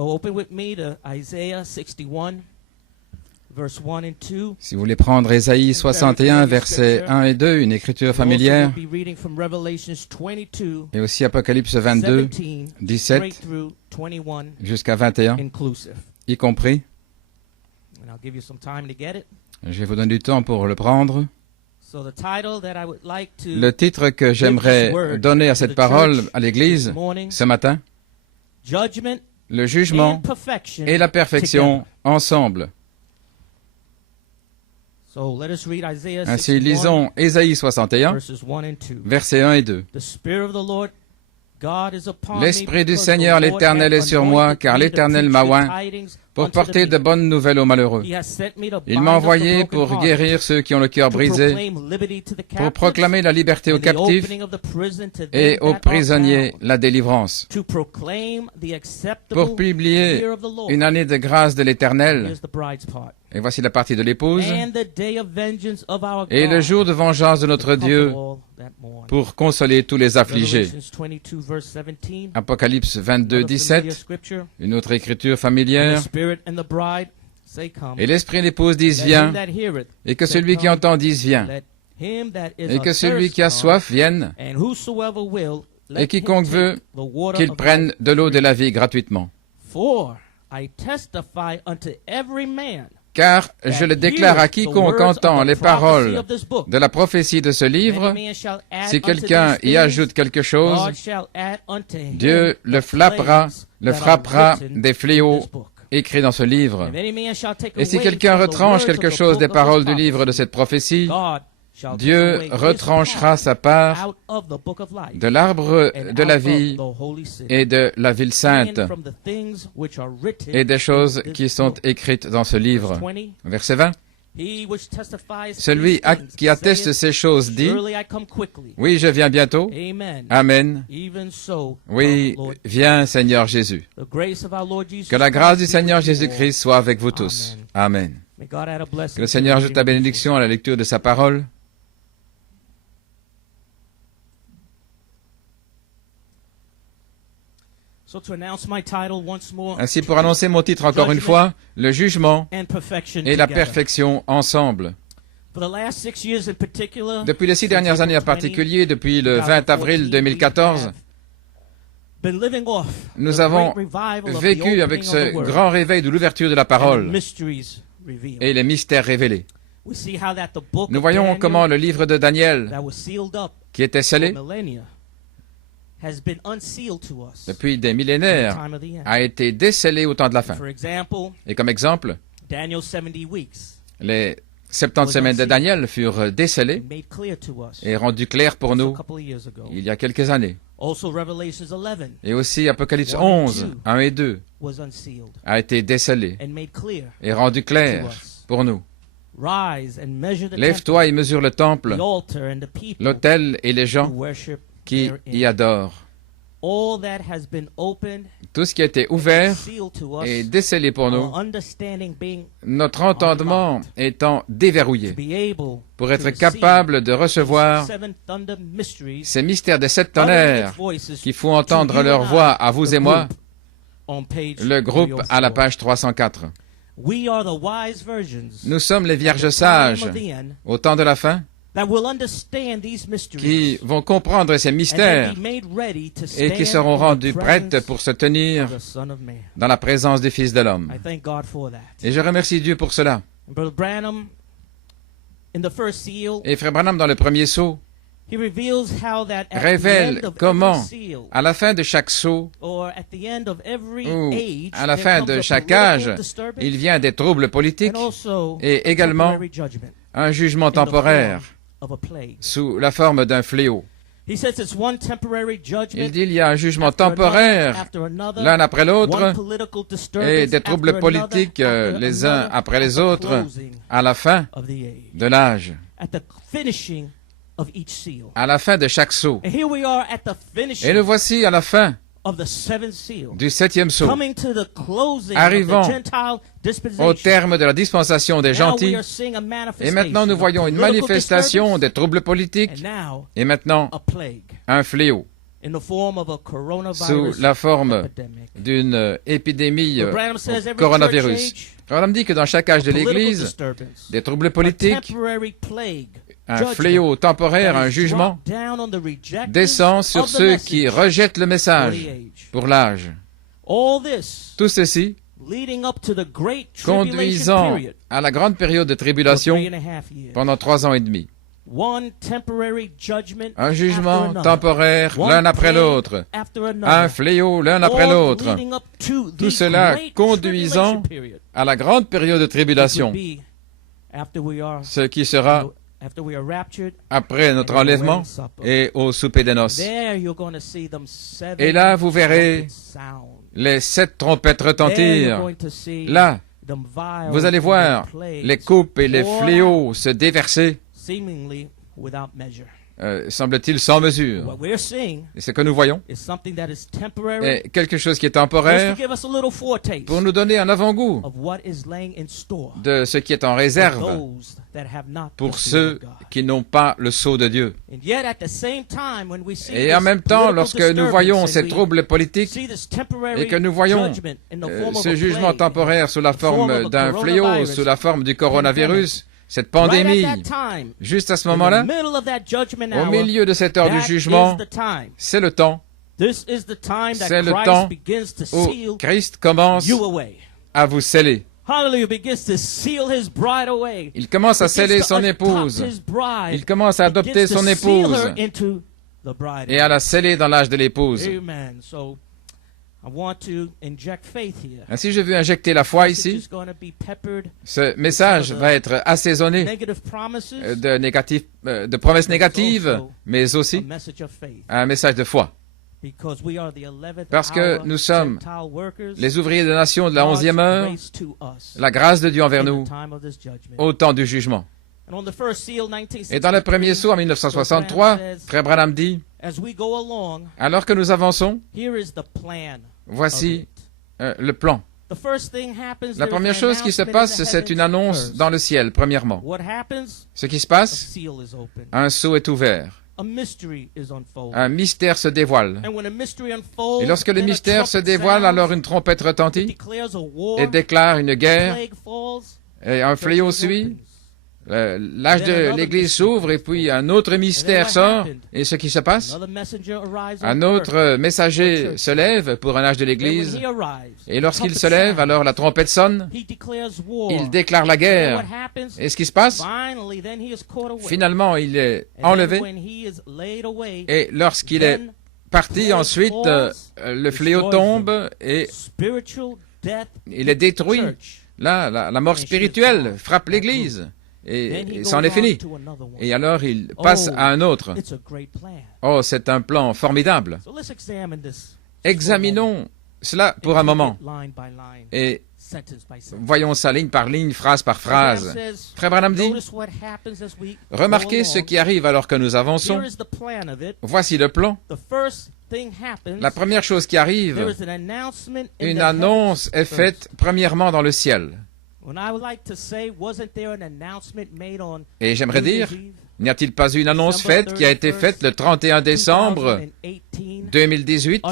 Open with me to Isaiah 61, verse 1 and 2. Si vous voulez prendre Ésaïe 61, versets 1 et 2, une écriture familière, We'll also be reading from Revelations 22, et aussi Apocalypse 22, 17, 17 straight through 21 jusqu'à 21, inclusive. y compris. And I'll give you some time to get it. Je vais vous donner du temps pour le prendre. So the title that I would like to Le titre que j'aimerais donner à cette parole à l'Église ce matin, Judgment le jugement and perfection et la perfection together. ensemble. So let us read Isaiah Ainsi, 61, lisons Ésaïe 61, verses 1 and 2. versets 1 et 2. The Spirit of the Lord God is upon me, L'Esprit du because Seigneur the Lord l'Éternel hath est sur moi, anointed car me to l'Éternel preach m'a good oint tidings pour unto the porter de meek. bonnes nouvelles aux malheureux. He has sent me to Il bind m'a up the envoyé pour brokenhearted, guérir ceux qui ont le cœur to brisé, proclaim liberty to the pour captives, proclamer la liberté aux and the captifs opening of the prison to them et aux that are prisonniers bound, la délivrance, to proclaim the acceptable pour publier year of the Lord. une année de grâce de l'Éternel. Here's the bride's part. Et voici la partie de l'épouse. And the day of vengeance of our Et le God, jour de vengeance de notre to Dieu comfort all that mourn. pour consoler tous les affligés. Revelations 22, verse 17. Apocalypse 22, Another familiar 17, scripture. une autre écriture And the familière. Spirit and the bride say, Come. Et l'Esprit et l'épouse disent, Let him viens, that heareth et que say, celui qui Come. entend dise, viens, Let him that is et que celui qui a athirst soif vienne, come, and whosoever will, let et quiconque him veut, take the water qu'il of prenne life de l'eau de freely. la vie gratuitement. For I testify unto every man Car je le déclare à quiconque entend les paroles de la prophétie de ce livre, si quelqu'un y ajoute quelque chose, Dieu le frappera des fléaux écrits dans ce livre. Et si quelqu'un retranche quelque chose des paroles du livre de cette prophétie, Dieu retranchera sa part de l'arbre de la vie et de la ville sainte et des choses qui sont écrites dans ce livre. Verset 20. Celui qui atteste ces choses dit, oui, je viens bientôt. Amen. Oui, viens Seigneur Jésus. Que la grâce du Seigneur Jésus-Christ soit avec vous tous. Amen. Que le Seigneur ajoute la bénédiction à la lecture de sa parole. Ainsi, pour annoncer mon titre encore une fois, le jugement et la perfection ensemble. Depuis les 6 dernières années en particulier, depuis le 20 avril 2014, nous avons vécu avec ce grand réveil de l'ouverture de la parole et les mystères révélés. Nous voyons comment le livre de Daniel, qui était scellé depuis des millénaires, a été décellé au temps de la fin. Et comme exemple, les 70 semaines de Daniel furent décellées et rendues claires pour nous il y a quelques années. Et aussi Apocalypse 11, 1 et 2 a été décellé et rendu clair pour nous. Lève-toi et mesure le temple, l'autel et les gens qui y adorent. Tout ce qui a été ouvert et décellé pour nous, notre entendement étant déverrouillé, pour être capable de recevoir ces mystères des 7 tonnerres qui font entendre leur voix à vous et moi, le groupe à la page 304. Nous sommes les vierges sages au temps de la fin, qui vont comprendre ces mystères et qui seront rendus prêtes pour se tenir dans la présence du Fils de l'homme. Et je remercie Dieu pour cela. Et Frère Branham, dans le premier sceau, révèle comment, à la fin de chaque sceau, ou à la fin de chaque âge, il vient des troubles politiques et également un jugement temporaire sous la forme d'un fléau. Il dit il y a un jugement temporaire l'un après l'autre et des troubles politiques les uns après les autres à la fin de l'âge, à la fin de chaque sceau. Et le voici à la fin du 7e sceau, arrivant au terme de la dispensation des gentils, et maintenant nous voyons une manifestation des troubles politiques, et maintenant un fléau sous la forme d'une épidémie au coronavirus. Branham dit que dans chaque âge de l'Église, des troubles politiques, un fléau temporaire, un jugement, descend sur ceux qui rejettent le message pour l'âge. Tout ceci conduisant à la grande période de tribulation pendant 3 ans et demi. Un jugement temporaire l'un après l'autre, un fléau l'un après l'autre, tout cela conduisant à la grande période de tribulation, ce qui sera après notre enlèvement et au souper des noces. Et là, vous verrez les 7 trompettes retentir. Là, vous allez voir les coupes et les fléaux se déverser, semble-t-il sans mesure. Et ce que nous voyons est quelque chose qui est temporaire pour nous donner un avant-goût de ce qui est en réserve pour ceux qui n'ont pas le sceau de Dieu. Et en même temps, lorsque nous voyons ces troubles politiques et que nous voyons ce jugement temporaire sous la forme d'un fléau, sous la forme du coronavirus, cette pandémie, juste à ce moment-là, au milieu de cette heure du jugement, c'est le temps où Christ commence à vous sceller. Il commence à sceller son épouse. Il commence à adopter son épouse et à la sceller dans l'âge de l'épouse. Ainsi, je veux injecter la foi ici. Ce message va être assaisonné de promesses négatives, mais aussi un message de foi. Parce que nous sommes les ouvriers de nation de la 11e heure, la grâce de Dieu envers nous au temps du jugement. Et dans le premier sceau en 1963, Frère Branham dit, alors que nous avançons, voici le plan. La première chose qui se passe, c'est une annonce dans le ciel, premièrement. Ce qui se passe, un sceau est ouvert. Un mystère se dévoile. Et lorsque le mystère se dévoile, alors une trompette retentit et déclare une guerre, et un fléau suit. L'âge de l'Église s'ouvre et puis un autre mystère sort. Et ce qui se passe, un autre messager se lève pour un âge de l'Église. Et lorsqu'il se lève, alors la trompette sonne. Il déclare la guerre. Et ce qui se passe, finalement, il est enlevé. Et lorsqu'il est parti, ensuite, le fléau tombe et il est détruit. Là, la mort spirituelle frappe l'Église. Et c'en est fini. Et alors, il passe à un autre. Oh, c'est un plan formidable. Examinons cela pour un moment. Et voyons ça ligne par ligne, phrase par phrase. Frère Branham dit, remarquez ce qui arrive alors que nous avançons. Voici le plan. La première chose qui arrive, une annonce est faite premièrement dans le ciel. Et j'aimerais dire, n'y a-t-il pas eu une annonce faite qui a été faite le 31 décembre 2018,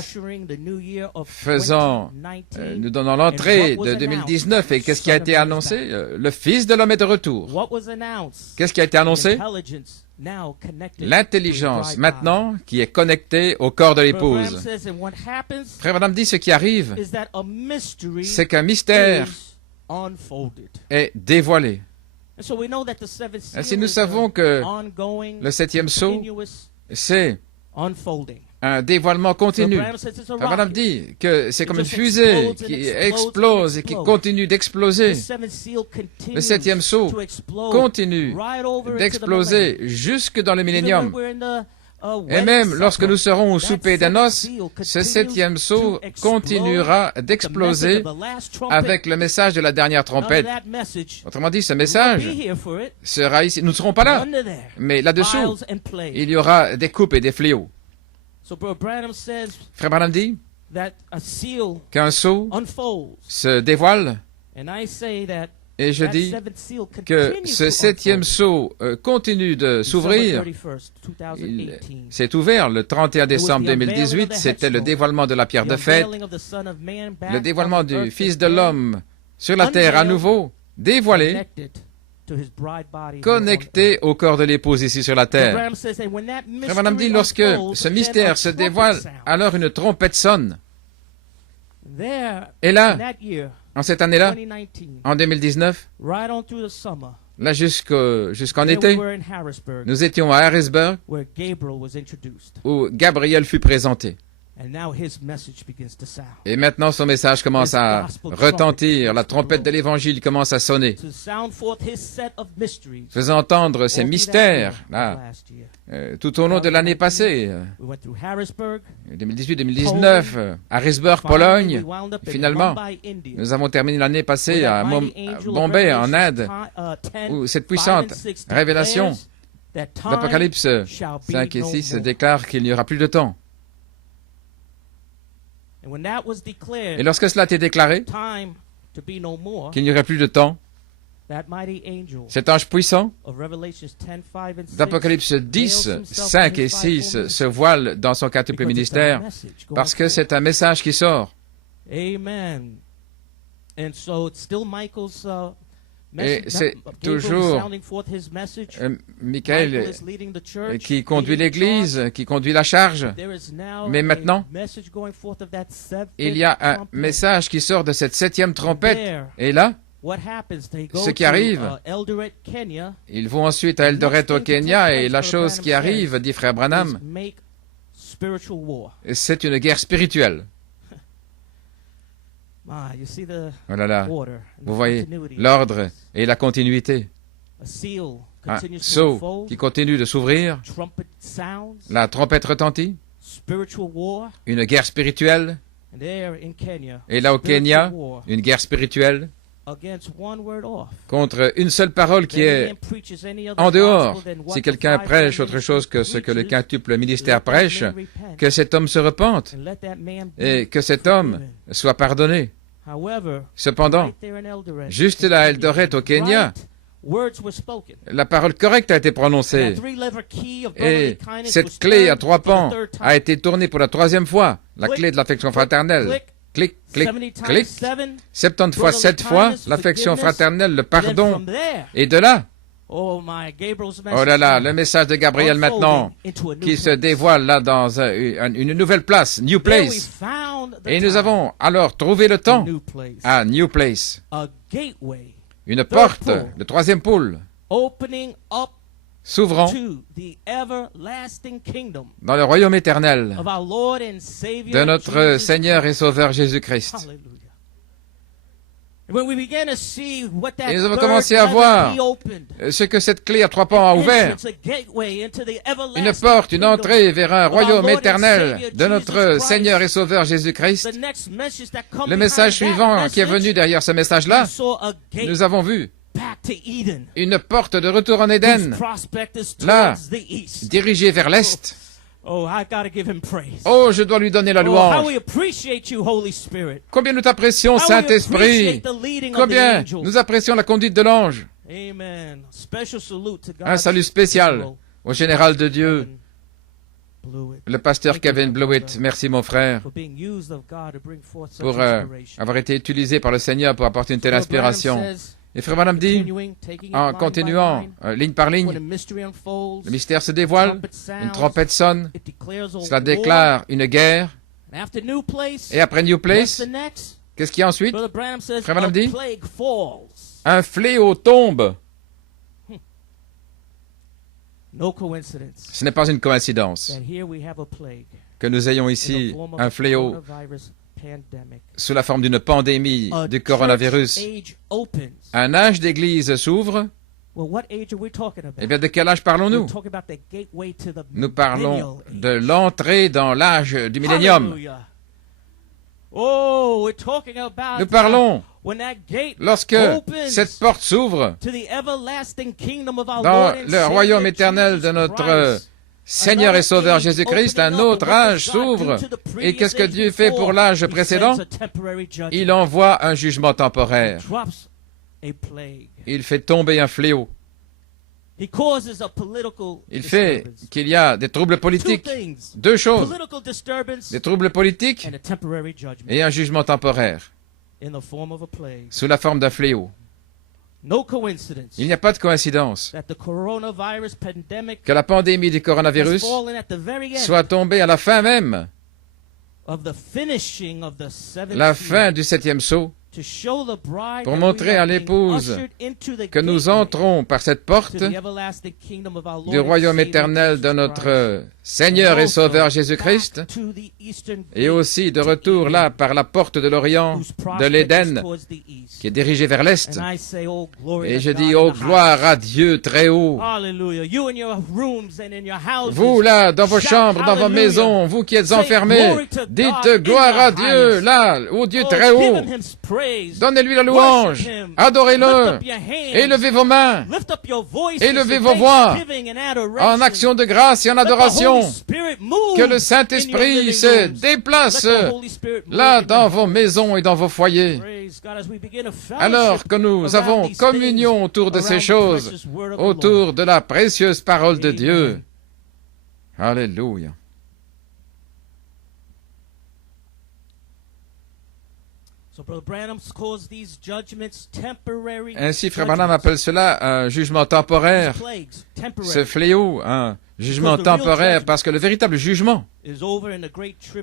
nous donnant l'entrée de 2019. Et qu'est-ce qui a été annoncé? Le Fils de l'homme est de retour. Qu'est-ce qui a été annoncé? L'intelligence, maintenant, qui est connectée au corps de l'épouse. Frère Branham dit, ce qui arrive, c'est qu'un mystère est dévoilé. Ainsi, nous savons que le 7e sceau, c'est un dévoilement continu. Branham dit que c'est comme une fusée qui explose et qui continue d'exploser. Le 7e sceau continue d'exploser jusque dans le millénium. Et même lorsque nous serons au souper des noces, ce 7e sceau continuera d'exploser avec le message de la dernière trompette. Autrement dit, ce message sera ici. Nous ne serons pas là, mais là-dessous, il y aura des coupes et des fléaux. Frère Branham dit qu'un sceau se dévoile, Et je dis que ce septième sceau continue de s'ouvrir. C'est ouvert le 31 décembre 2018. C'était le dévoilement de la pierre de fête, le dévoilement du Fils de l'homme sur la terre à nouveau, dévoilé, connecté au corps de l'épouse ici sur la terre. Frère Branham dit, lorsque ce mystère se dévoile, alors une trompette sonne. Et là, en cette année-là, en 2019, là jusqu'en été, nous étions à Harrisburg, où Gabriel fut présenté. Et maintenant, son message commence à retentir, la trompette de l'Évangile commence à sonner, faisant entendre ces mystères, là, tout au long de l'année passée, 2018-2019, Harrisburg, Pologne. Finalement, nous avons terminé l'année passée à Bombay, en Inde, où cette puissante révélation d'Apocalypse 5 et 6 déclare qu'il n'y aura plus de temps. Et lorsque cela a été déclaré, qu'il n'y aurait plus de temps, cet ange puissant d'Apocalypse 10, 5 et 6 se voile dans son quintuple ministère parce que c'est un message qui sort. Amen. Et c'est toujours Michael qui conduit l'Église, qui conduit la charge. Mais maintenant, il y a un message qui sort de cette septième trompette. Et là, ce qui arrive, ils vont ensuite à Eldoret au Kenya, et la chose qui arrive, dit Frère Branham, c'est une guerre spirituelle. Oh là là, vous voyez l'ordre et la continuité. Un sceau qui continue de s'ouvrir, la trompette retentit, une guerre spirituelle, et là au Kenya, une guerre spirituelle contre une seule parole qui est en dehors. Si quelqu'un prêche autre chose que ce que le quintuple ministère prêche, que cet homme se repente et que cet homme soit pardonné. Cependant, juste là à Eldoret au Kenya, la parole correcte a été prononcée et cette clé à 3 pans a été tournée pour la 3e fois, la clé de l'affection fraternelle. Clic, clic, clic. 70 fois, 7 fois, l'affection fraternelle, le pardon. Et de là, oh là là, le message de Gabriel maintenant, qui se dévoile là dans une nouvelle place, New Place. Et nous avons alors trouvé le temps à New Place. Une porte, le 3e pôle, s'ouvrant dans le royaume éternel de notre Seigneur et Sauveur Jésus-Christ. Et nous avons commencé à voir ce que cette clé à 3 pans a ouvert. Une porte, une entrée vers un royaume éternel de notre Seigneur et Sauveur Jésus-Christ. Le message suivant qui est venu derrière ce message-là, nous avons vu une porte de retour en Éden, là, dirigée vers l'Est. Oh, je dois lui donner la louange. Combien nous t'apprécions, Saint-Esprit. Combien nous apprécions la conduite de l'ange. Un salut spécial au général de Dieu, le pasteur Kevin Blewett. Merci, mon frère, pour avoir été utilisé par le Seigneur pour apporter une telle inspiration. Et Frère Branham dit, en continuant, ligne par ligne, le mystère se dévoile, une trompette sonne, cela déclare une guerre, et après New Place, qu'est-ce qu'il y a ensuite? Frère Branham dit, un fléau tombe. Ce n'est pas une coïncidence que nous ayons ici un fléau sous la forme d'une pandémie du coronavirus. Un âge d'église s'ouvre. Eh bien, de quel âge parlons-nous? Nous parlons de l'entrée dans l'âge du millénium. Nous parlons lorsque cette porte s'ouvre dans le royaume éternel de notre Seigneur et Sauveur Jésus-Christ, un autre âge s'ouvre. Et qu'est-ce que Dieu fait pour l'âge précédent? Il envoie un jugement temporaire. il fait tomber un fléau. Il fait qu'il y a des troubles politiques. Deux choses, des troubles politiques et un jugement temporaire sous la forme d'un fléau. Il n'y a pas de coïncidence que la pandémie du coronavirus soit tombée à la fin même, la fin du septième sceau, pour montrer à l'épouse que nous entrons par cette porte du royaume éternel de notre Seigneur et Sauveur Jésus-Christ, et aussi de retour là par la porte de l'Orient, de l'Éden, qui est dirigée vers l'Est. Et je dis, oh gloire à Dieu très haut. Vous là, dans vos chambres, dans vos maisons, vous qui êtes enfermés, dites gloire à Dieu là, au Dieu très haut. Donnez-lui la louange, adorez-le, élevez vos mains, élevez vos voix en action de grâce et en adoration. Que le Saint-Esprit se déplace là dans vos maisons et dans vos foyers. Alors que nous avons communion autour de ces choses, autour de la précieuse parole de Dieu. Alléluia. Ainsi, Frère Branham appelle cela un jugement temporaire, ce fléau, un jugement temporaire, parce que le véritable jugement,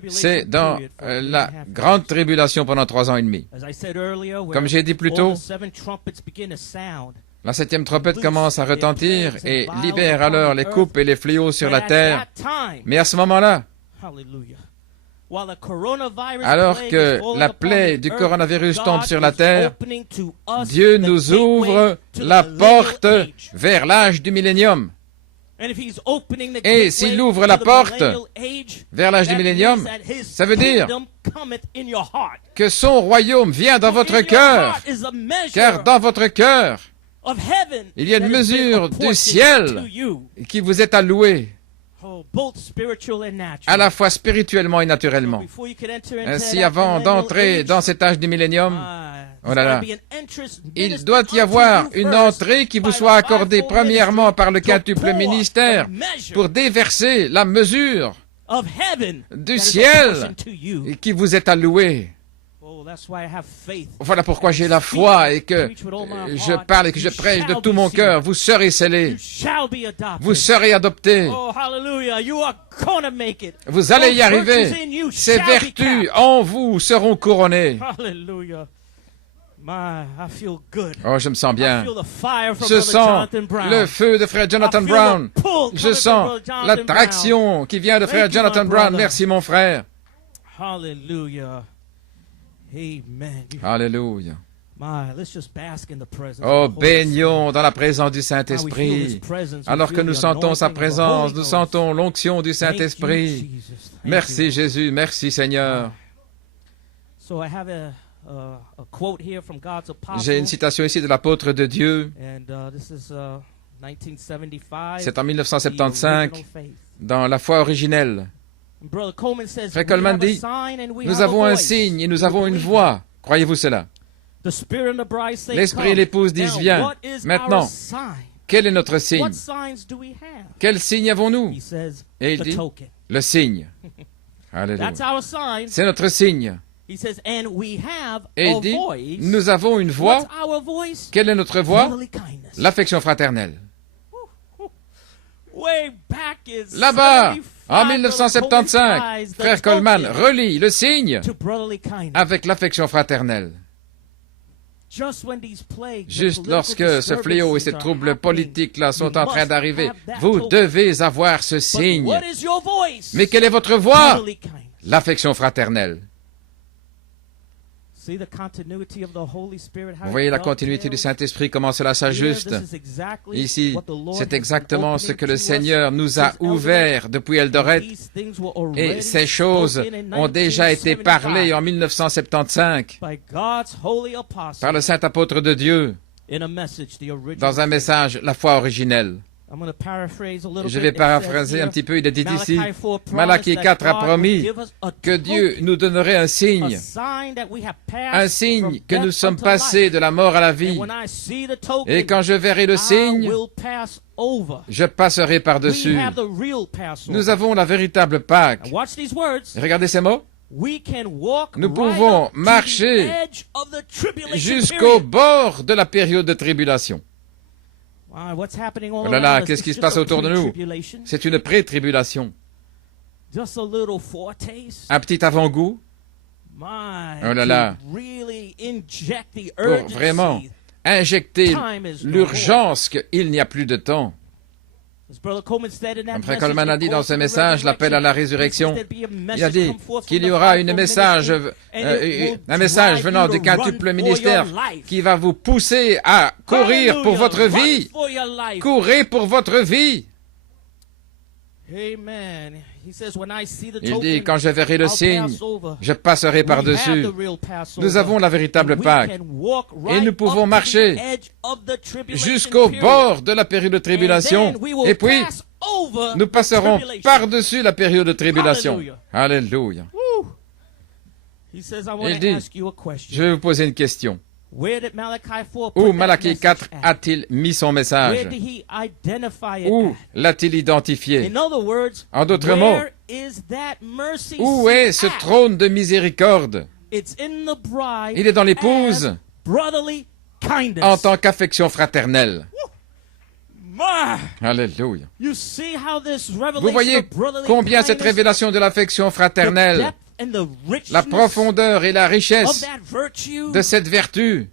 c'est dans la grande tribulation pendant 3 ans et demi. Comme j'ai dit plus tôt, la 7e trompette commence à retentir et libère alors les coupes et les fléaux sur la terre. Mais à ce moment-là, alors que la plaie du coronavirus tombe sur la terre, Dieu nous ouvre la porte vers l'âge du millénium. Et s'il ouvre la porte vers l'âge du millénium, ça veut dire que son royaume vient dans votre cœur, car dans votre cœur, il y a une mesure du ciel qui vous est allouée, à la fois spirituellement et naturellement. Ainsi, avant d'entrer dans cet âge du millénium, oh là là, il doit y avoir une entrée qui vous soit accordée premièrement par le quintuple ministère pour déverser la mesure du ciel qui vous est allouée. Voilà pourquoi j'ai la foi et que je parle et que je prêche de tout mon cœur. Vous serez scellés. Vous serez adoptés. Vous allez y arriver. Ces vertus en vous seront couronnées. Oh, je me sens bien. Je sens le feu de frère Jonathan Brown. Je sens l'attraction qui vient de frère Jonathan Brown. Merci mon frère. Alléluia. Oh, baignons dans la présence du Saint-Esprit. Alors que nous sentons sa présence, nous sentons l'onction du Saint-Esprit. Merci Jésus, merci Seigneur. J'ai une citation ici de l'apôtre de Dieu. C'est en 1975, dans la foi originelle. Frère Coleman dit, nous avons un signe et nous avons une voix. Croyez-vous cela? L'Esprit et l'épouse disent, viens. Maintenant, quel est notre signe? Quel signe avons-nous? Et il dit, le signe. Alléluia. C'est notre signe. Et il dit, nous avons une voix. Quelle est notre voix? L'affection fraternelle. Là-bas, en 1975, frère Coleman relie le signe avec l'affection fraternelle. Juste lorsque ce fléau et ces troubles politiques-là sont en train d'arriver, vous devez avoir ce signe. Mais quelle est votre voix? L'affection fraternelle. Vous voyez la continuité du Saint-Esprit, comment cela s'ajuste. Ici, c'est exactement ce que le Seigneur nous a ouvert depuis Eldoret. Et ces choses ont déjà été parlées en 1975 par le Saint Apôtre de Dieu dans un message, la foi originelle. Je vais paraphraser un petit peu, il est dit ici, Malachie 4 a promis que Dieu nous donnerait un signe que nous sommes passés de la mort à la vie. Et quand je verrai le signe, je passerai par-dessus. Nous avons la véritable Pâque. Regardez ces mots. Nous pouvons marcher jusqu'au bord de la période de tribulation. Oh là là, qu'est-ce qui se passe autour de nous? C'est une pré-tribulation. Un petit avant-goût. Oh là là. Pour vraiment injecter l'urgence qu'il n'y a plus de temps. Comme Frère Coleman a dit dans ce message, l'appel à la résurrection, il a dit qu'il y aura un message venant du quintuple ministère qui va vous pousser à courir pour votre vie. Courez pour votre vie. Il dit, quand je verrai le signe, je passerai par-dessus. Nous avons la véritable Pâque. Et nous pouvons marcher jusqu'au bord de la période de tribulation. Et puis, nous passerons par-dessus la période de tribulation. Alléluia. Il dit, je vais vous poser une question. Où Malachie 4 a-t-il mis son message? Où l'a-t-il identifié? En d'autres mots, où est ce trône de miséricorde? Il est dans l'épouse en tant qu'affection fraternelle. Alléluia. Vous voyez combien cette révélation de l'affection fraternelle, la profondeur et la richesse de cette vertu,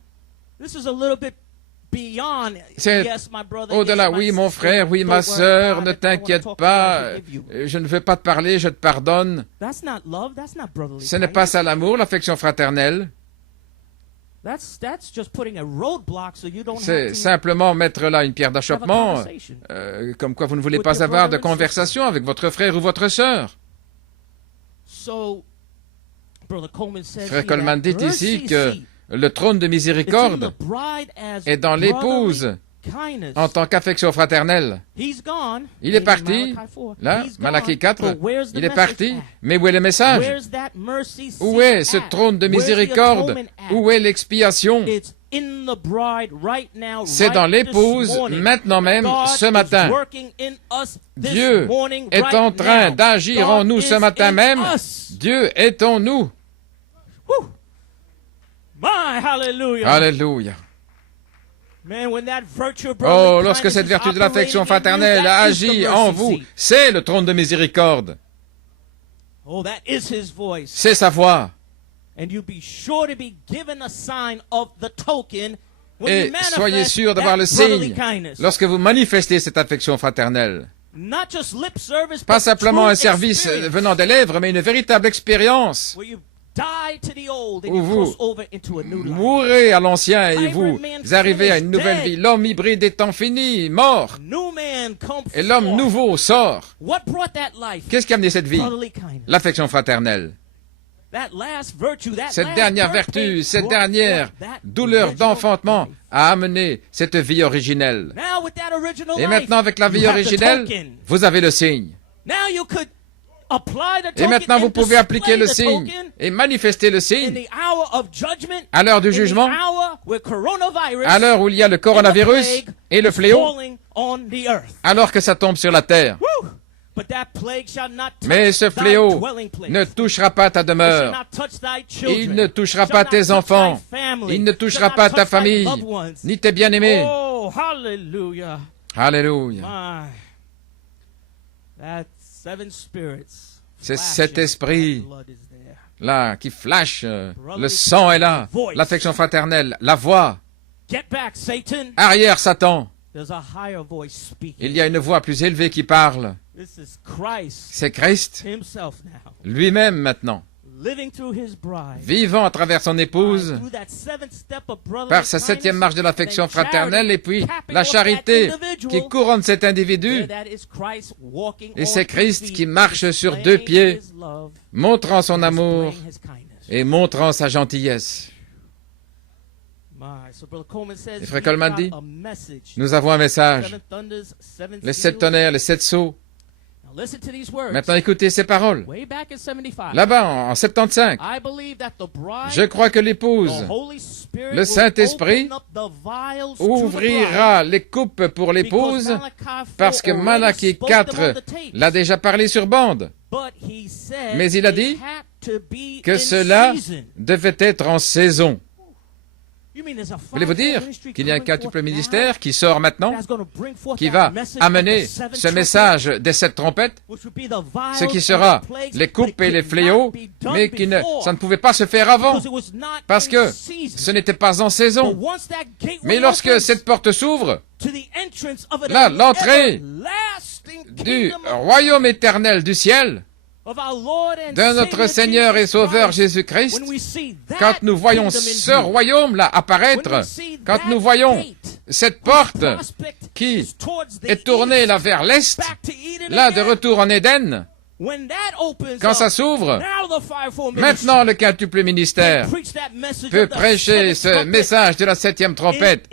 c'est au-delà. Oui, mon frère, oui, ma sœur, ne t'inquiète pas, je ne veux pas te parler, je te pardonne. Ce n'est pas ça l'amour, l'affection fraternelle. C'est simplement mettre là une pierre d'achoppement, comme quoi vous ne voulez pas avoir de conversation avec votre frère ou votre sœur. Frère Coleman dit ici que le trône de miséricorde est dans l'épouse en tant qu'affection fraternelle. Il est parti, là, Malachie 4, il est parti, mais où est le message? Où est ce trône de miséricorde? Où est l'expiation? C'est dans l'épouse, maintenant même, ce matin. Dieu est en train d'agir en nous ce matin même. Dieu est en nous. Alléluia. Oh, lorsque cette vertu de l'affection fraternelle agit en vous, c'est le trône de miséricorde. C'est sa voix. Et soyez sûr d'avoir le signe lorsque vous manifestez cette affection fraternelle. Pas simplement un service venant des lèvres, mais une véritable expérience où vous mourrez à l'ancien et vous arrivez à une nouvelle vie. L'homme hybride étant fini, mort, et l'homme nouveau sort. Qu'est-ce qui a amené cette vie? L'affection fraternelle. Cette dernière vertu, cette dernière douleur d'enfantement a amené cette vie originelle. Et maintenant, avec la vie originelle, vous avez le signe. Et maintenant, vous pouvez appliquer le signe et manifester le signe à l'heure du jugement, à l'heure où il y a le coronavirus et le fléau, alors que ça tombe sur la terre. Mais ce fléau ne touchera pas ta demeure. Il ne touchera pas tes enfants. Il ne touchera pas ta famille, ni tes bien-aimés. Alléluia. C'est cet esprit-là qui flash. Le sang est là. L'affection fraternelle, la voix. Arrière, Satan. Il y a une voix plus élevée qui parle. C'est Christ lui-même maintenant, vivant à travers son épouse, par sa septième marche de l'affection fraternelle, et puis la charité qui couronne cet individu. Et c'est Christ qui marche sur deux pieds, montrant son amour et montrant sa gentillesse. Et Frère Coleman dit, nous avons un message. Les 7 tonnerres, les 7 sceaux. Maintenant, écoutez ces paroles. Là-bas, en 75, je crois que l'épouse, le Saint-Esprit, ouvrira les coupes pour l'épouse parce que Malachie 4 l'a déjà parlé sur bande. Mais il a dit que cela devait être en saison. Voulez-vous dire qu'il y a un quintuple ministère qui sort maintenant, qui va amener ce message des 7 trompettes, ce qui sera les coupes et les fléaux, mais ça ne pouvait pas se faire avant, parce que ce n'était pas en saison. Mais lorsque cette porte s'ouvre, là, l'entrée du royaume éternel du ciel, de notre Seigneur et Sauveur Jésus-Christ, quand nous voyons ce royaume-là apparaître, quand nous voyons cette porte qui est tournée là vers l'Est, là de retour en Éden, quand ça s'ouvre, maintenant le quintuple ministère peut prêcher ce message de la 7e trompette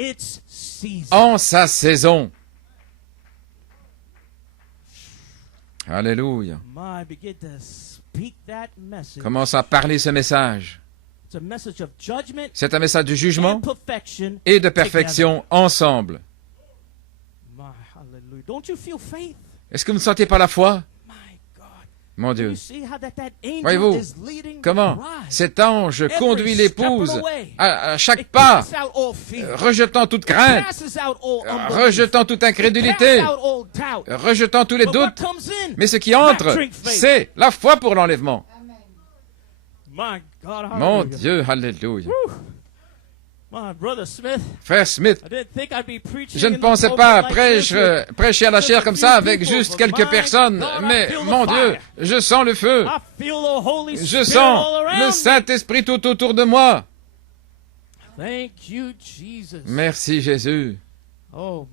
en sa saison. Alléluia. Commence à parler ce message. C'est un message de jugement et de perfection ensemble. Est-ce que vous ne sentez pas la foi? Mon Dieu. Voyez-vous comment cet ange conduit l'épouse à chaque pas, rejetant toute crainte, rejetant toute incrédulité, rejetant tous les doutes. Mais ce qui entre, c'est la foi pour l'enlèvement. Mon Dieu, alléluia. Frère Smith, je ne pensais pas prêcher à la chair comme ça avec juste quelques personnes, mais mon Dieu, je sens le feu. Je sens le Saint-Esprit tout autour de moi. Merci Jésus. Oh,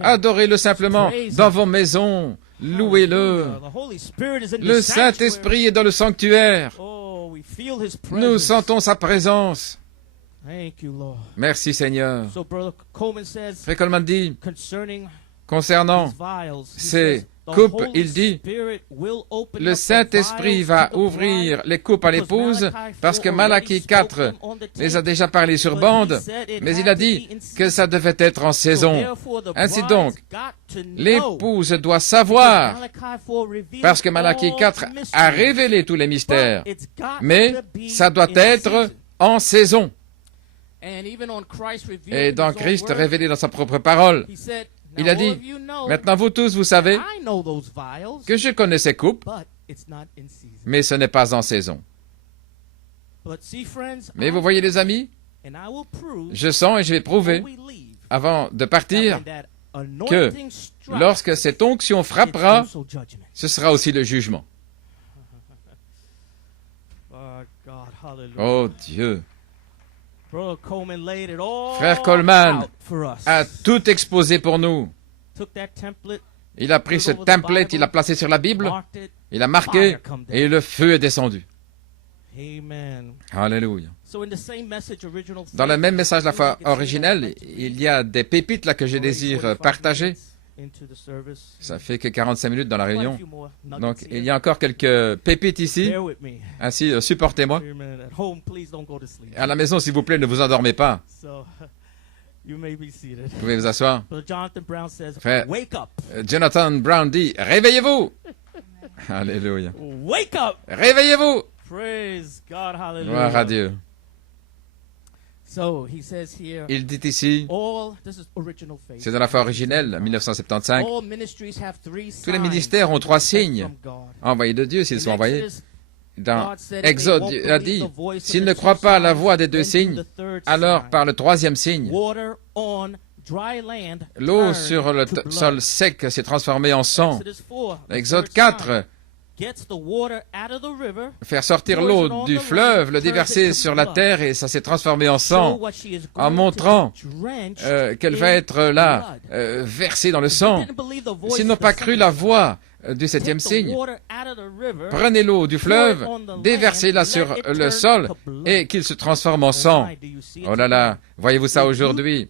adorez-le simplement dans vos maisons. Louez-le. Le Saint-Esprit est dans le sanctuaire. Nous sentons sa présence. Merci Seigneur. Frère Coleman dit, concernant ces coupes, il dit, le Saint-Esprit va ouvrir les coupes à l'épouse parce que Malachie 4 les a déjà parlé sur bande, mais il a dit que ça devait être en saison. Ainsi donc, l'épouse doit savoir, parce que Malachie 4 a révélé tous les mystères, mais ça doit être en saison. Et dans Christ révélé dans sa propre parole, il a dit, maintenant vous tous, vous savez que je connais ces coupes, mais ce n'est pas en saison. Mais vous voyez les amis, je sens et je vais prouver, avant de partir, que lorsque cette onction frappera, ce sera aussi le jugement. Oh Dieu! Frère Coleman a tout exposé pour nous. Il a pris ce template, il l'a placé sur la Bible, il a marqué et le feu est descendu. Alléluia. Dans le même message, la foi originelle, il y a des pépites là que je désire partager. Ça fait que 45 minutes dans la réunion. Donc, il y a encore quelques pépites ici. Ainsi, supportez-moi. À la maison, s'il vous plaît, ne vous endormez pas. Vous pouvez vous asseoir. Frère Jonathan Brown dit, réveillez-vous. Alléluia. Réveillez-vous. Gloire à Dieu. Il dit ici, c'est dans la foi originelle, 1975, tous les ministères ont 3 signes envoyés de Dieu s'ils sont envoyés. Dans Exode, il a dit, s'ils ne croient pas à la voix des 2 signes, alors par le 3e signe, l'eau sur le sol sec s'est transformée en sang. Exode 4, faire sortir l'eau du fleuve, le déverser sur la terre et ça s'est transformé en sang, en montrant qu'elle va être là, versée dans le sang. S'ils n'ont pas cru la voix du septième signe. Prenez l'eau du fleuve, déversez-la sur le sol et qu'il se transforme en sang. Oh là là, voyez-vous ça aujourd'hui?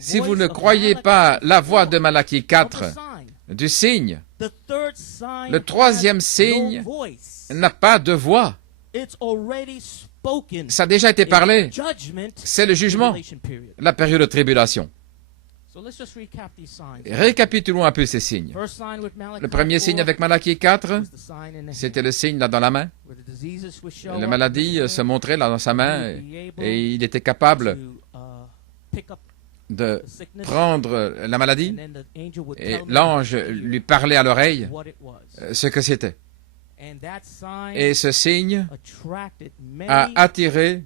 Si vous ne croyez pas la voix de Malachie 4 du signe, le troisième signe n'a pas de voix. Ça a déjà été parlé. C'est le jugement, la période de tribulation. Récapitulons un peu ces signes. Le premier signe avec Malachie 4, c'était le signe là dans la main. La maladie se montrait là dans sa main et il était capable de prendre la maladie et l'ange lui parlait à l'oreille ce que c'était. Et ce signe a attiré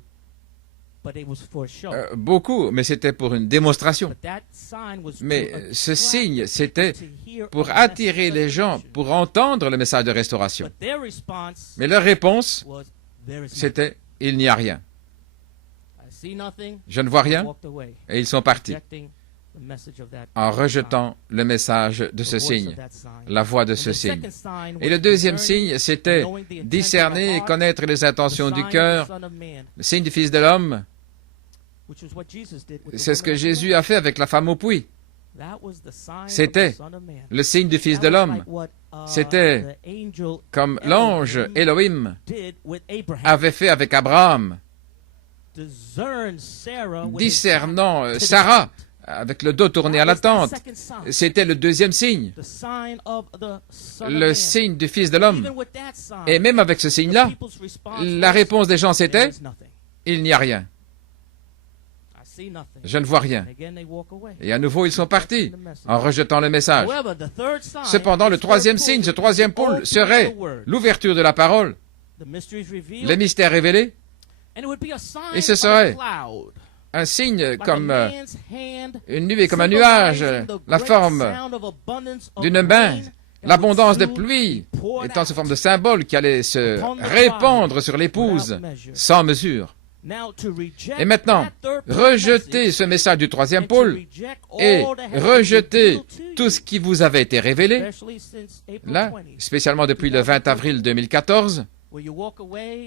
beaucoup, mais c'était pour une démonstration. Mais ce signe, c'était pour attirer les gens, pour entendre le message de restauration. Mais leur réponse, c'était « il n'y a rien ». Je ne vois rien, et ils sont partis en rejetant le message de ce signe, la voix de ce signe. Et le deuxième signe, c'était discerner et connaître les intentions du cœur, le signe du Fils de l'homme. C'est ce que Jésus a fait avec la femme au puits. C'était le signe du Fils de l'homme. C'était comme l'ange Elohim avait fait avec Abraham, discernant Sarah avec le dos tourné à la tente. C'était le deuxième signe, le signe du Fils de l'homme. Et même avec ce signe-là, la réponse des gens c'était « il n'y a rien ». Je ne vois rien. Et à nouveau, ils sont partis en rejetant le message. Cependant, le troisième signe, ce troisième pôle, serait l'ouverture de la parole, les mystères révélés, et ce serait un signe comme une nuée, comme un nuage, la forme d'une main, l'abondance de pluie étant sous forme de symbole qui allait se répandre sur l'épouse sans mesure. Et maintenant, rejetez ce message du troisième pôle et rejetez tout ce qui vous avait été révélé, là, spécialement depuis le 20 avril 2014.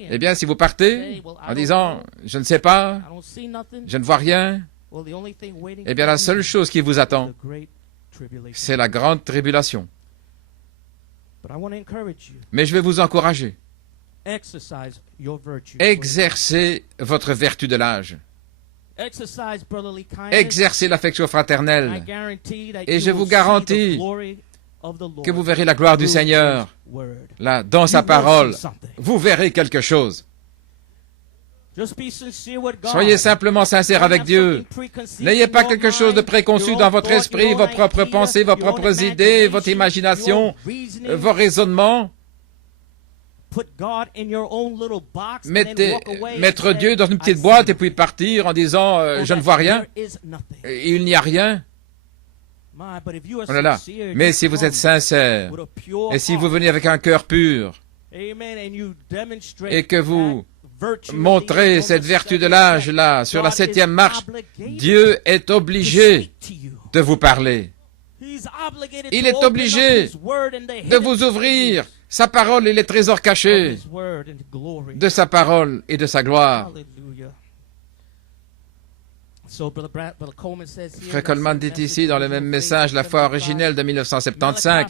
Eh bien, si vous partez en disant « je ne sais pas, je ne vois rien », eh bien, la seule chose qui vous attend, c'est la grande tribulation. Mais je vais vous encourager. Exercez votre vertu de l'âge. Exercez l'affection fraternelle. Et je vous garantis que vous verrez la gloire du Seigneur. Là, dans sa parole, vous verrez quelque chose. Soyez simplement sincères avec Dieu. N'ayez pas quelque chose de préconçu dans votre esprit, vos propres pensées, vos propres idées, votre imagination, vos raisonnements. Mettre Dieu dans une petite boîte et puis partir en disant je ne vois rien, il n'y a rien. Oh là là. Mais si vous êtes sincère et si vous venez avec un cœur pur et que vous montrez cette vertu de l'âge là sur la 7e marche, Dieu est obligé de vous parler. Il est obligé de vous ouvrir sa parole et les trésors cachés de sa parole et de sa gloire. Frère Coleman dit ici dans le même message, la foi originelle de 1975,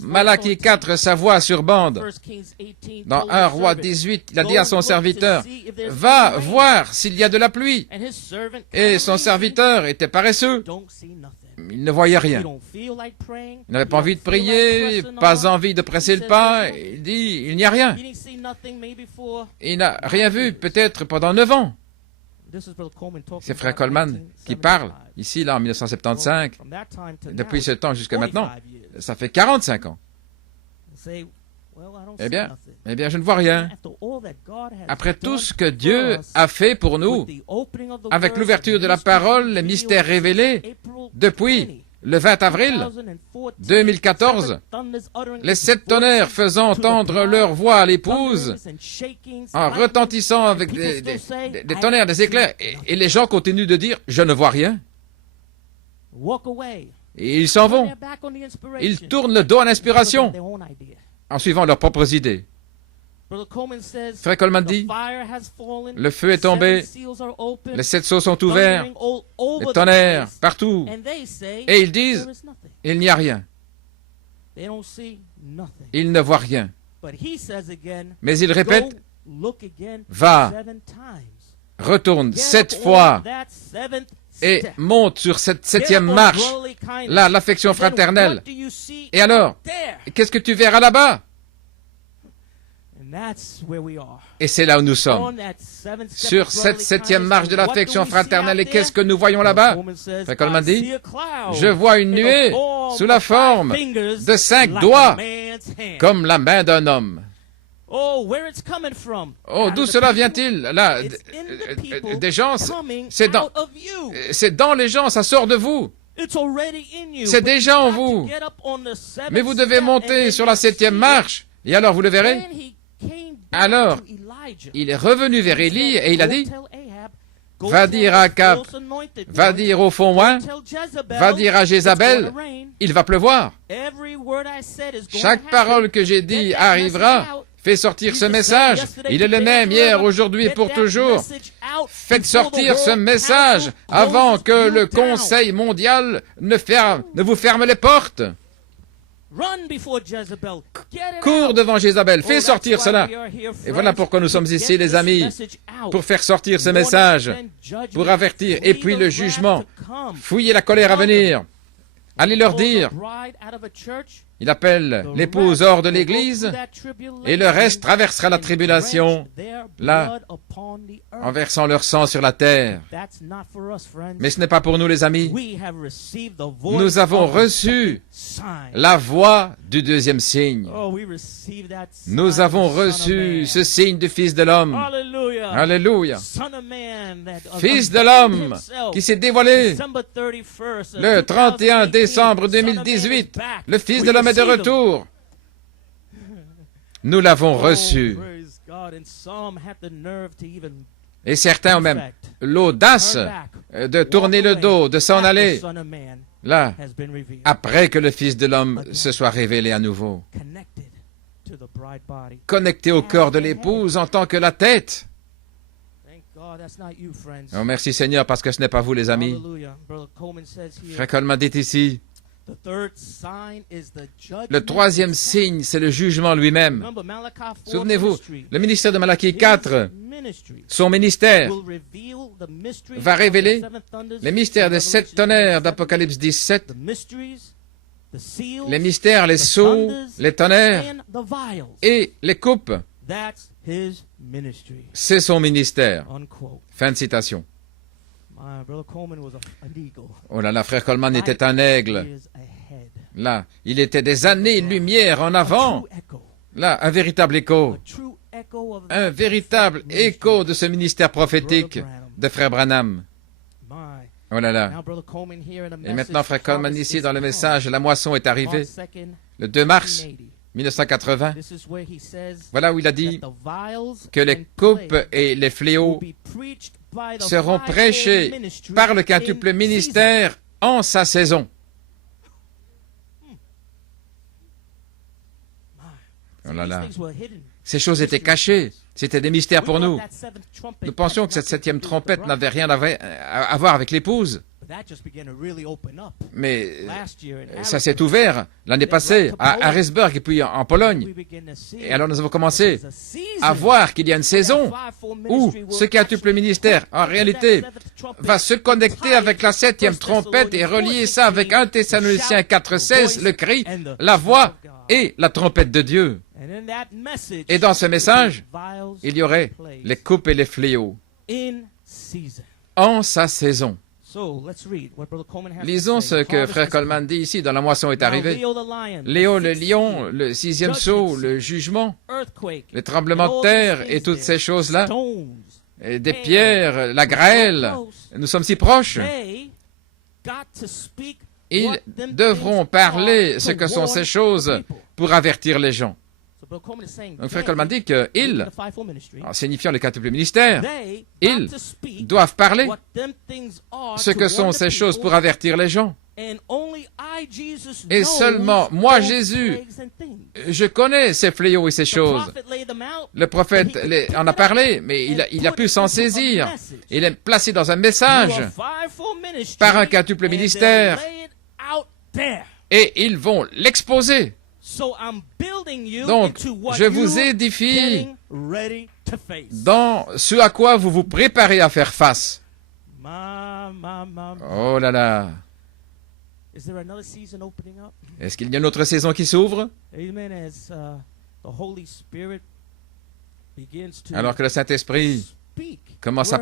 Malachie 4, sa voix sur bande. Dans 1 Roi 18, il a dit à son serviteur, « Va voir s'il y a de la pluie. » Et son serviteur était paresseux. Il ne voyait rien. Il n'avait pas envie de prier, pas envie de presser le pas. Il dit, il n'y a rien. Il n'a rien vu, peut-être pendant 9 ans. C'est Frère Coleman qui parle, ici, là, en 1975. Depuis ce temps jusqu'à maintenant, ça fait 45 ans. Eh bien, je ne vois rien. Après tout ce que Dieu a fait pour nous, avec l'ouverture de la parole, les mystères révélés, depuis le 20 avril 2014, les 7 tonnerres faisant entendre leur voix à l'épouse, en retentissant avec des tonnerres, des éclairs, et les gens continuent de dire « je ne vois rien ». Et ils s'en vont. Turn their back on the inspiration. Ils tournent le dos à l'inspiration Their own idea. en suivant leurs propres idées. Brother Coleman says, Frère Coleman the dit, fire has fallen, le feu est tombé, seven seals are open, les 7 sceaux sont ouverts, thundering all over les the tonnerres place. partout. And they say, Et ils disent, there is nothing. il n'y a rien. They don't see nothing. Ils ne voient rien. But he says again, Mais il répète, go look again va, 7 times. retourne Get 7 up fois on that seventh et step. monte sur cette Get 7e up on marche. brotherly kindness. Là, l'affection And then fraternelle. what do you see Et alors, there? qu'est-ce que tu verras là-bas? And that's where we are. Et c'est là où nous On sommes. that seventh step Sur of cette brotherly 7e kindness. marche de And what l'affection do we see fraternelle. Et out qu'est-ce que there? nous voyons là-bas? Coleman says, Frère Coleman I dit, see a cloud je vois une in the nuée form sous la of 5 forme fingers de 5 like doigts, a man's hand. comme la main d'un homme. Oh, where it's coming from? Oh, Out d'où of the cela people. vient-il? Là, It's in the people des gens, coming c'est dans, out of you. c'est dans les gens, ça sort de vous. It's already in you. C'est But déjà you en got vous. to get up on the seventh Mais vous devez step and monter then sur la you see 7e it. marche. Et alors, vous le verrez, Then he came back Alors, to Elijah. il est revenu vers Élie et il a Go dit, tell Ahab, go va tell dire à the Akab, false anointed va one, dire au fond loin, go tell Jezebel, va dire à it's Jézabel, gonna rain. il va pleuvoir. Every word I said is going Chaque to parole happen. que j'ai Get dit that arrivera. message out. Fais sortir ce Jesus message. said yesterday, Il est le today, même hier, forever. aujourd'hui, Get pour that toujours. message out Faites before the sortir ce world message council avant closes que you le down. Conseil mondial ne vous ferme les portes. Run before Jezebel. Get it Cours out. devant Jézabel. Oh, Fais that's sortir why cela. we are here, Et voilà friends, pourquoi nous sommes to ici, get les this amis, message out. pour faire sortir ce Warning message, and judgment. pour avertir, et Flee puis the le wrath jugement. to come. Fouillez la colère à venir. Allez leur Pull the dire, bride out of a church, il appelle the l'épouse rest hors de will go l'église, through that tribulation et le reste traversera la and tribulation, drench their là, blood upon the earth. en versant leur sang sur la terre. That's not for us, friends. Mais ce n'est pas pour nous, les amis. We have received the voice Nous avons of the reçu sign. la voix du deuxième signe. Oh, we received that sign Nous of avons the Son of reçu Man. ce signe du Fils de l'homme. Hallelujah. Alléluia. Son of Man that Fils de unveiled l'homme himself. qui s'est dévoilé December 31st, le 31 2018, décembre Son of Man is 2018. back. Le Fils We de l'homme est de received him. retour. Nous l'avons Oh, reçu. praise God. And some had the nerve to even Et certains ont même perfect, l'audace turn back, de tourner le dos, de s'en after aller, Son of Man là, has been revealed, après que le Fils de l'homme se soit révélé à nouveau. connected to the bride body. Connecté au corps de l'épouse en tant que la tête. Thank God that's not you, friends. Oh, merci Seigneur, parce que ce n'est pas vous, les amis. Hallelujah. Brother Coleman says here, Frère Coleman dit ici, the third sign is the judgment le troisième itself. signe, c'est le jugement lui-même. Remember, Malachi 4 Souvenez-vous, ministry. le ministère de Malachie His 4, ministry son ministère, will reveal the mysteries va of the révéler seven thunders les mystères des in 7 Revelation tonnerres 7, d'Apocalypse 17, the mysteries, the seals, les mystères, les sceaux, les tonnerres and the vials. et les coupes. That's his ministry. C'est son ministère. Unquote. Fin de citation. My brother Coleman was an eagle. Oh là là, frère Coleman était un aigle. Years ahead. Là, il était des années-lumière en A avant. true echo. Là, un véritable écho. A true echo of Un the véritable ministry. écho de ce ministère prophétique Brother Branham. de frère Branham. My. Oh là là. Now, brother Coleman here in a Et message, maintenant, frère Coleman, harvest ici, is dans le come. message, la moisson est arrivée. Mark 2nd, Le 2 mars 1980. 1980. This is where he says Voilà où il a that dit the vials que les and coupes plagues et les fléaux will be preached by the seront fivefold prêchés ministry par le in quintuple season. ministère en sa saison. Oh là là. These things were hidden. Ces choses étaient cachées. C'était des mystères pour We nous. thought that seventh trumpet Nous pensions had que cette nothing to septième do with the trompette bride. n'avait rien à voir avec l'épouse. But that just began to really open up Mais last year in ça s'est Harrisburg. ouvert l'année passée à Harrisburg et puis en Pologne. We began to see Et alors nous avons commencé there's a season à voir qu'il y a une saison that fivefold où ministry will ce quintuple actually ministère, en hook réalité, that seventh trumpet va se connecter avec la septième trompette et relier ça avec 1 Thessaloniciens 4,16, le cri, la voix et la trompette de Dieu. And in that message, Et dans ce message, vials il y aurait and plagues les coupes et les fléaux in season. en sa saison. So, let's read what Brother Coleman has to Lisons say. ce que Harvest frère is come. Coleman dit ici, dans la moisson est Now, arrivée. Leo the lion, Léo the le sixth lion, seal, le sixième judgment sceau, seal, le jugement, earthquake, les tremblements and de all terre these et things toutes there, ces choses-là, stones, et des pierres, la grêle, nous sommes si proches. they got to speak Ils what them devront things parler are ce to que sont warn ces choses the people. pour avertir les gens. So Donc Frère Coleman dit qu'ils, en signifiant le quintuple ministère, ils doivent parler ce que sont ces choses pour avertir les gens. Et seulement moi, Jésus, je connais ces fléaux et ces choses. Le prophète en a parlé, mais il a pu s'en saisir. Il est placé dans un message par un quintuple ministère et ils vont l'exposer. Donc, je vous édifie dans ce à quoi vous vous préparez à faire face. Oh là là! Est-ce qu'il y a une autre saison qui s'ouvre? Alors que le Saint-Esprit commence à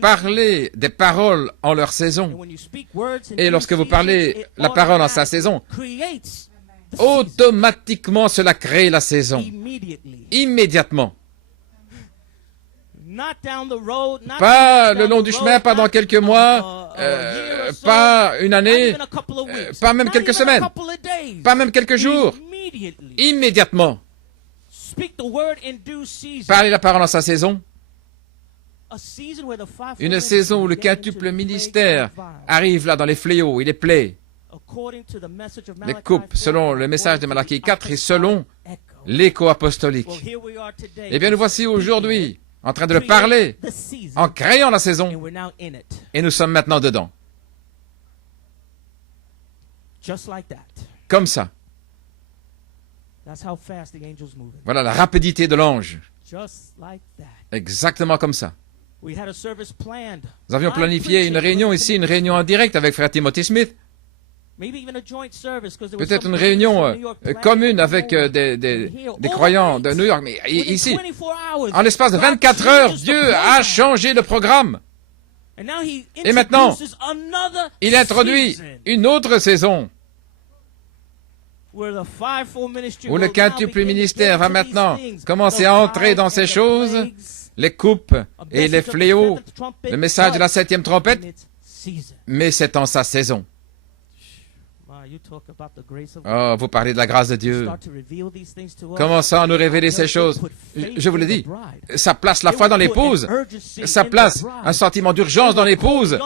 parler des paroles en leur saison. Et lorsque vous parlez la parole en sa saison, automatiquement cela crée la saison. Immédiatement. Pas le long du chemin, pas dans quelques mois, pas une année, pas même quelques semaines, pas même quelques jours. Immédiatement. Parlez la parole en sa saison. Une saison où le quintuple ministère arrive là dans les fléaux et les plaies, les coupes, selon le message de Malachie 4 et selon l'écho apostolique. Eh bien, nous voici aujourd'hui en train de le parler, en créant la saison, et nous sommes maintenant dedans. Comme ça. Voilà la rapidité de l'ange. Exactement comme ça. Nous avions planifié une réunion ici, une réunion en direct avec frère Timothy Smith. Peut-être une réunion commune avec des croyants de New York. Mais ici, en l'espace de 24 heures, Dieu a changé le programme. Et maintenant, il introduit une autre saison où le quintuple ministère va maintenant commencer à entrer dans ces choses, les coupes et les fléaux, le message de la 7e trompette, mais c'est en sa saison. Oh, vous parlez de la grâce de Dieu. Commençons à nous révéler ces choses. Je vous l'ai dit, ça place la foi dans l'épouse. Ça place un sentiment d'urgence dans l'épouse.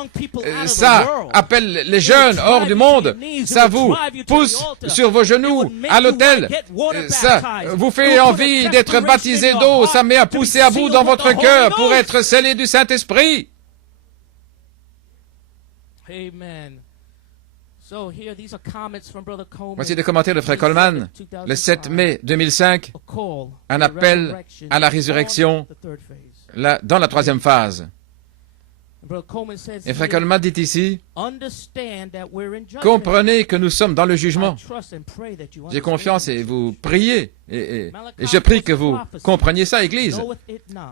Ça appelle les jeunes hors du monde. Ça vous pousse sur vos genoux à l'autel. Ça vous fait envie d'être baptisé d'eau. Ça met à pousser à bout dans votre cœur pour être scellé du Saint-Esprit. Amen. Voici des commentaires de frère Coleman, le 7 mai 2005, un appel à la résurrection dans la troisième phase. Et frère Coleman dit ici, comprenez que nous sommes dans le jugement. J'ai confiance et vous priez. Et je prie que vous compreniez ça, Église.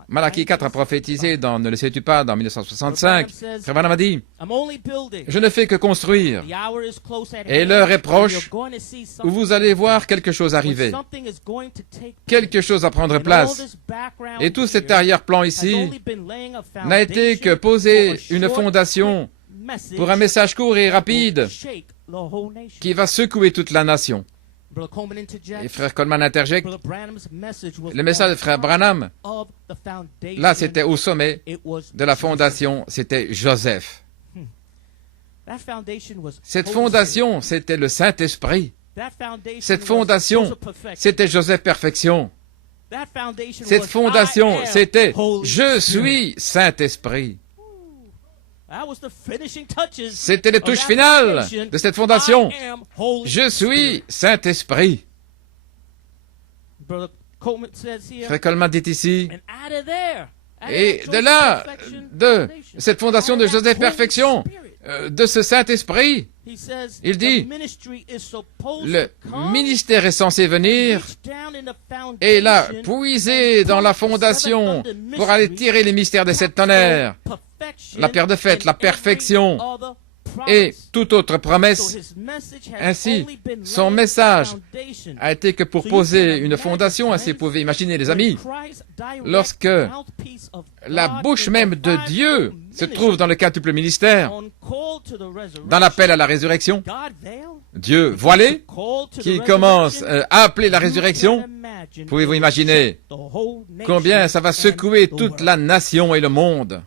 Malachie 4 a prophétisé dans Ne le sais-tu pas, dans 1965. Frère Branham a dit, je ne fais que construire. Et l'heure est proche où vous allez voir quelque chose arriver. Quelque chose à prendre place. Et tout cet arrière-plan ici n'a été que poser une fondation pour un message court et rapide qui va secouer toute la nation. Et frère Coleman interjecte, le message de frère Branham, là c'était au sommet de la fondation, c'était Joseph. Cette fondation, c'était le Saint-Esprit. Cette fondation, c'était Joseph Perfection. Cette fondation, c'était Je suis Saint-Esprit. C'était les touches finales de cette fondation. Je suis Saint-Esprit. Frère Coleman dit ici, et de là, de cette fondation de Joseph Perfection, de ce Saint-Esprit, il dit, le ministère est censé venir et là, puiser dans la fondation pour aller tirer les mystères des 7 tonnerres, la pierre de fête, la perfection et toute autre promesse. Ainsi, son message a été que pour poser une fondation, ainsi vous pouvez imaginer les amis, lorsque la bouche même de Dieu se trouve dans le quintuple ministère, dans l'appel à la résurrection, Dieu voilé, qui commence à appeler la résurrection, Pouvez-vous imaginer combien ça va secouer toute la nation et le monde?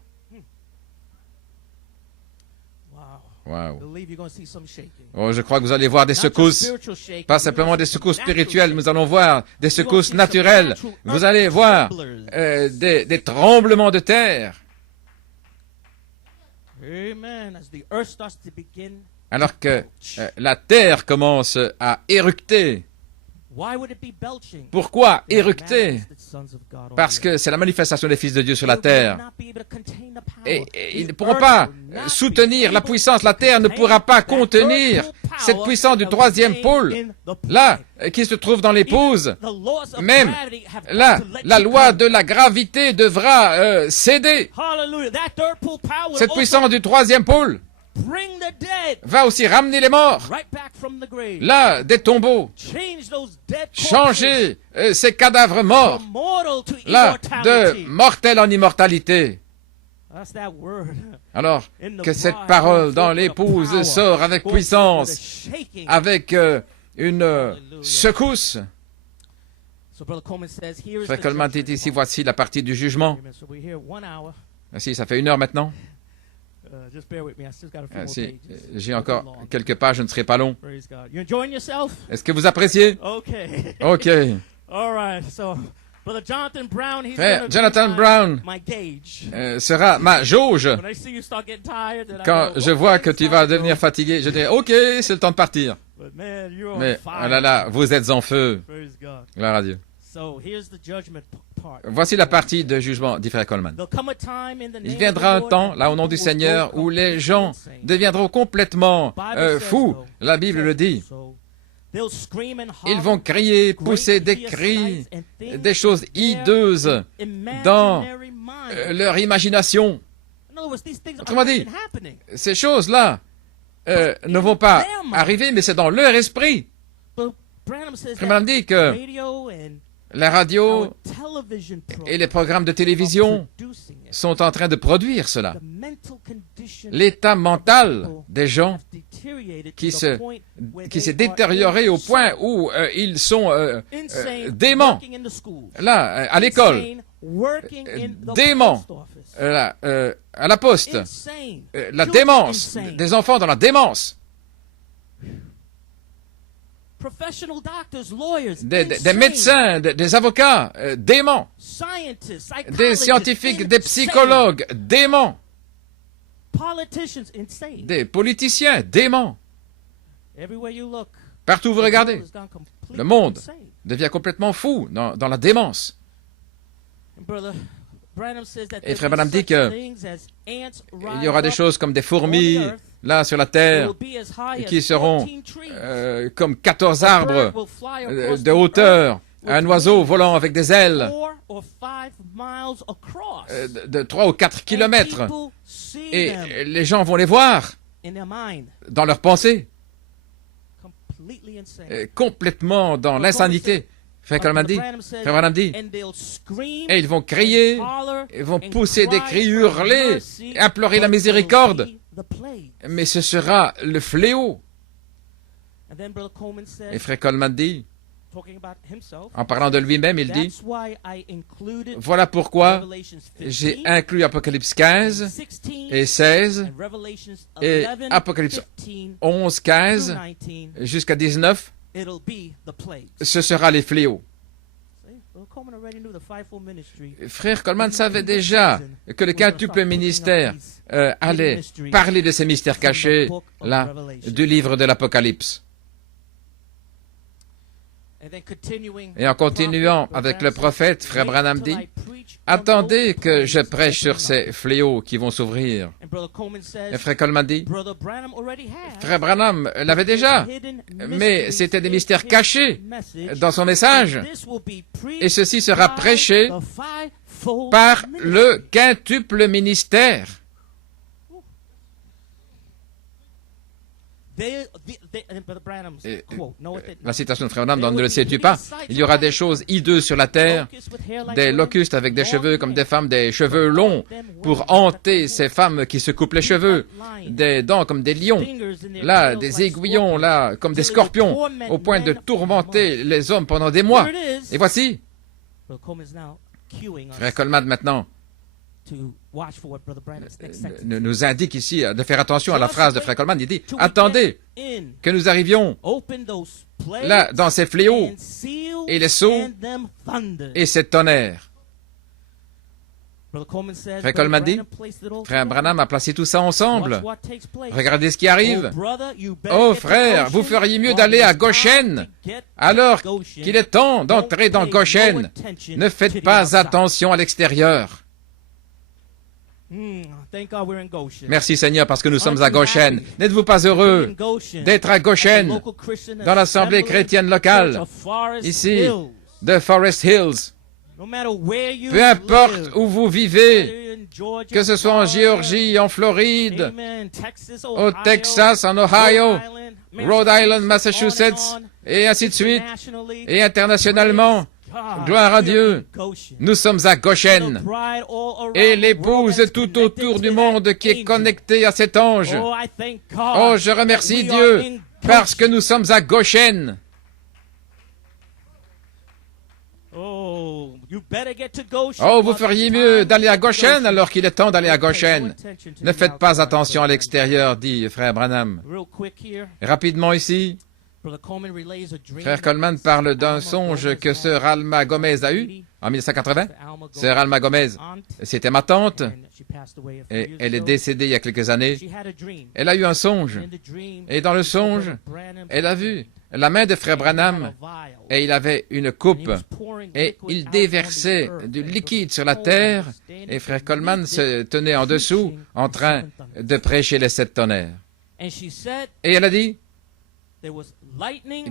Wow. Oh, je crois que vous allez voir des secousses, pas simplement des secousses spirituelles, nous allons voir des secousses naturelles. Vous allez voir des tremblements de terre. Alors que la terre commence à éructer. Pourquoi éructer? Parce que c'est la manifestation des fils de Dieu sur la terre. Et ils ne pourront pas soutenir la puissance. La terre ne pourra pas contenir cette puissance du troisième pôle, là, qui se trouve dans l'épouse. Même là, la loi de la gravité devra céder. Cette puissance du troisième pôle va aussi ramener les morts, là, des tombeaux, changer ces cadavres morts, là, de mortel en immortalité. Alors, que cette parole dans l'épouse sort avec puissance, avec une secousse. Frère Coleman dit ici, voici la partie du jugement. Si, ça fait 1 heure maintenant. Si j'ai encore quelques pages, je ne serai pas long. Est-ce que vous appréciez? OK. Frère Jonathan Brown sera ma jauge. Quand je vois que tu vas devenir fatigué, je dirai, OK, c'est le temps de partir. Mais, oh là là, vous êtes en feu. Gloire à Dieu. Voici la partie de jugement, dit Frère Coleman. Il viendra un temps, là, au nom du Seigneur, où les gens deviendront complètement fous. La Bible le dit. Ils vont crier, pousser des cris, des choses hideuses dans leur imagination. Autrement dit, ces choses-là ne vont pas arriver, mais c'est dans leur esprit. Frère Branham dit que la radio et les programmes de télévision sont en train de produire cela. L'état mental des gens qui s'est détérioré au point où ils sont déments. Là, à l'école, déments. À la poste, la démence, des enfants dans la démence. Des médecins, des avocats, déments, des scientifiques, des psychologues, déments, des politiciens, déments. Partout où vous regardez, le monde devient complètement fou dans la démence. Et Frère Branham dit qu'il y aura des choses comme des fourmis, là sur la terre, qui seront comme 14 arbres de hauteur, un oiseau volant avec des ailes de 3 ou 4 kilomètres. Et les gens vont les voir dans leurs pensées, complètement dans l'insanité. Frère Coleman dit, et ils vont crier, ils vont pousser des cris, hurler, implorer la miséricorde, mais ce sera le fléau. Et Frère Coleman dit, en parlant de lui-même, il dit, voilà pourquoi j'ai inclus Apocalypse 15 et 16 et Apocalypse 11, 15 jusqu'à 19. Ce sera les fléaux. Frère Coleman savait déjà que le quintuple ministère allait parler de ces mystères cachés, là, du livre de l'Apocalypse. Et en continuant avec le prophète, Frère Branham dit, attendez que je prêche sur ces fléaux qui vont s'ouvrir. Et Frère Coleman dit, Frère Branham l'avait déjà, mais c'était des mystères cachés dans son message. Et ceci sera prêché par le quintuple ministère. La citation de Frère Branham, ne le sais-tu pas? Il y aura des choses hideuses sur la terre, des locustes avec des cheveux comme des femmes, des cheveux longs pour hanter ces femmes qui se coupent les cheveux, des dents comme des lions, là, des aiguillons, là, comme des scorpions, au point de tourmenter les hommes pendant des mois. Et voici, Frère Coleman maintenant nous indique ici de faire attention à la phrase de Frère Coleman. Il dit, attendez que nous arrivions là dans ces fléaux et les sceaux et ces tonnerres. Frère Coleman dit, Frère Branham a placé tout ça ensemble. Regardez ce qui arrive. Oh frère, vous feriez mieux d'aller à Goshen alors qu'il est temps d'entrer dans Goshen. Ne faites pas attention à l'extérieur. Merci Seigneur parce que nous sommes à Goshen. N'êtes-vous pas heureux d'être à Goshen, dans l'assemblée chrétienne locale, ici, de Forest Hills? Peu importe où vous vivez, que ce soit en Géorgie, en Floride, au Texas, en Ohio, Rhode Island, Massachusetts, et ainsi de suite, et internationalement, gloire à Dieu, nous sommes à Goshen, et l'épouse tout autour du monde qui est connectée à cet ange. Oh, je remercie Dieu, parce que nous sommes à Goshen. Oh, vous feriez mieux d'aller à Goshen alors qu'il est temps d'aller à Goshen. Ne faites pas attention à l'extérieur, dit Frère Branham. Rapidement ici, Frère Coleman parle d'un songe que Sœur Alma Gomez a eu en 1980. Sœur Alma Gomez, c'était ma tante, et elle est décédée il y a quelques années. Elle a eu un songe, et dans le songe, elle a vu la main de Frère Branham, et il avait une coupe, et il déversait du liquide sur la terre, et Frère Coleman se tenait en dessous, en train de prêcher les 7 tonnerres. Et elle a dit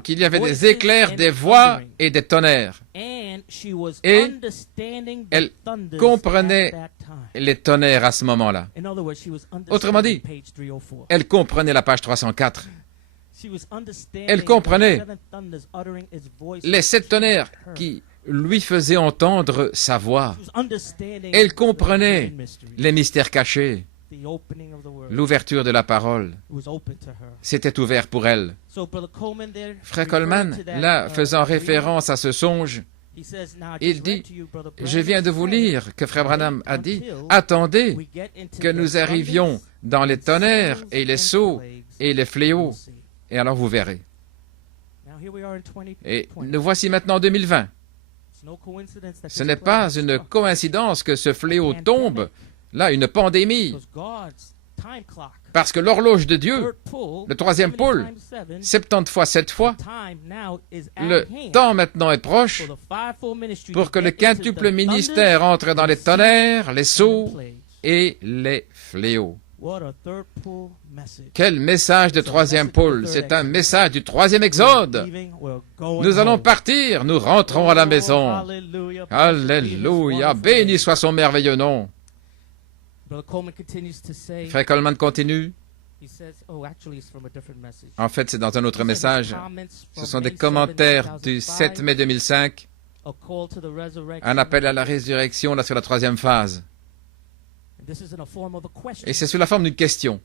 qu'il y avait des éclairs, des voix et des tonnerres. Et elle comprenait les tonnerres à ce moment-là. Autrement dit, elle comprenait la page 304. Elle comprenait les 7 tonnerres qui lui faisaient entendre sa voix. Elle comprenait les mystères cachés. L'ouverture de la parole, c'était ouvert pour elle. Frère Coleman, là, faisant référence à ce songe, il dit, je viens de vous lire que Frère Branham a dit, attendez que nous arrivions dans les tonnerres et les sceaux et les fléaux, et alors vous verrez. Et nous voici maintenant en 2020. Ce n'est pas une coïncidence que ce fléau tombe. Là, une pandémie, parce que l'horloge de Dieu, le 3e pôle, 70 fois 7 fois, le temps maintenant est proche pour que le quintuple ministère entre dans les tonnerres, les sceaux et les fléaux. Quel message de 3e pôle! C'est un message du 3e exode. Nous allons partir, nous rentrons à la maison. Alléluia, béni soit son merveilleux nom. Frère Coleman continue. En fait, c'est dans un autre message. Ce sont des commentaires du 7 mai 2005. Un appel à la résurrection, là, sur la 3e phase. Et c'est sous la forme d'une question.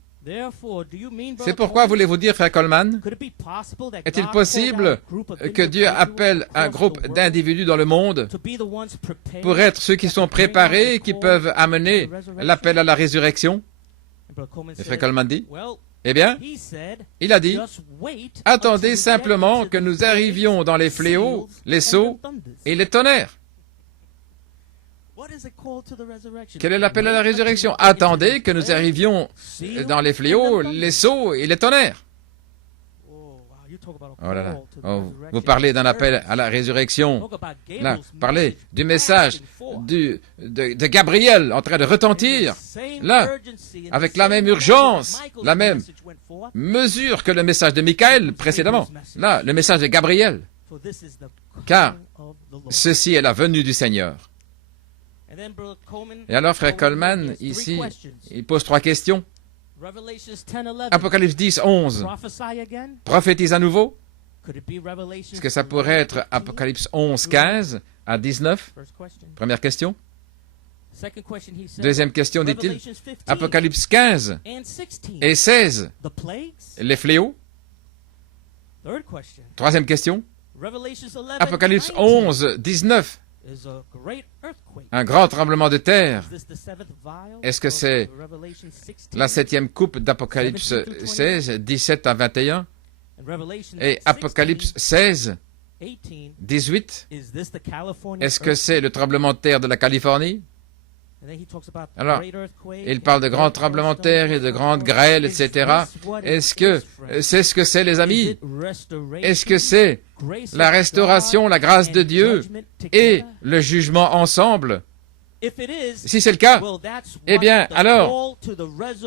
C'est pourquoi voulez-vous dire, Frère Coleman, est-il possible que Dieu appelle un groupe d'individus dans le monde pour être ceux qui sont préparés, qui peuvent amener l'appel à la résurrection? Et Frère Coleman dit, eh bien, il a dit, attendez simplement que nous arrivions dans les fléaux, les sceaux et les tonnerres. Quel est l'appel à la résurrection? Attendez que nous arrivions dans les fléaux, les sceaux et les tonnerres. Oh là là. Oh, vous parlez d'un appel à la résurrection. Là, parlez du message de Gabriel en train de retentir. Là, avec la même urgence, la même mesure que le message de Michael précédemment. Là, le message de Gabriel. Car ceci est la venue du Seigneur. Et alors, Frère Coleman, ici, il pose 3 questions. Apocalypse 10, 11. Prophétise à nouveau. Est-ce que ça pourrait être Apocalypse 11, 15 à 19? Première question. Deuxième question, dit-il. Apocalypse 15 et 16. Les fléaux. Troisième question. Apocalypse 11, 19. Un grand tremblement de terre. Est-ce que c'est la septième coupe d'Apocalypse 16, 17 à 21? Et Apocalypse 16, 18. Est-ce que c'est le tremblement de terre de la Californie? Alors, il parle de grands tremblements de terre et de grandes grêles, etc. Est-ce que c'est ce que c'est, les amis? Est-ce que c'est la restauration, la grâce de Dieu et le jugement ensemble? Si c'est le cas, eh bien, alors,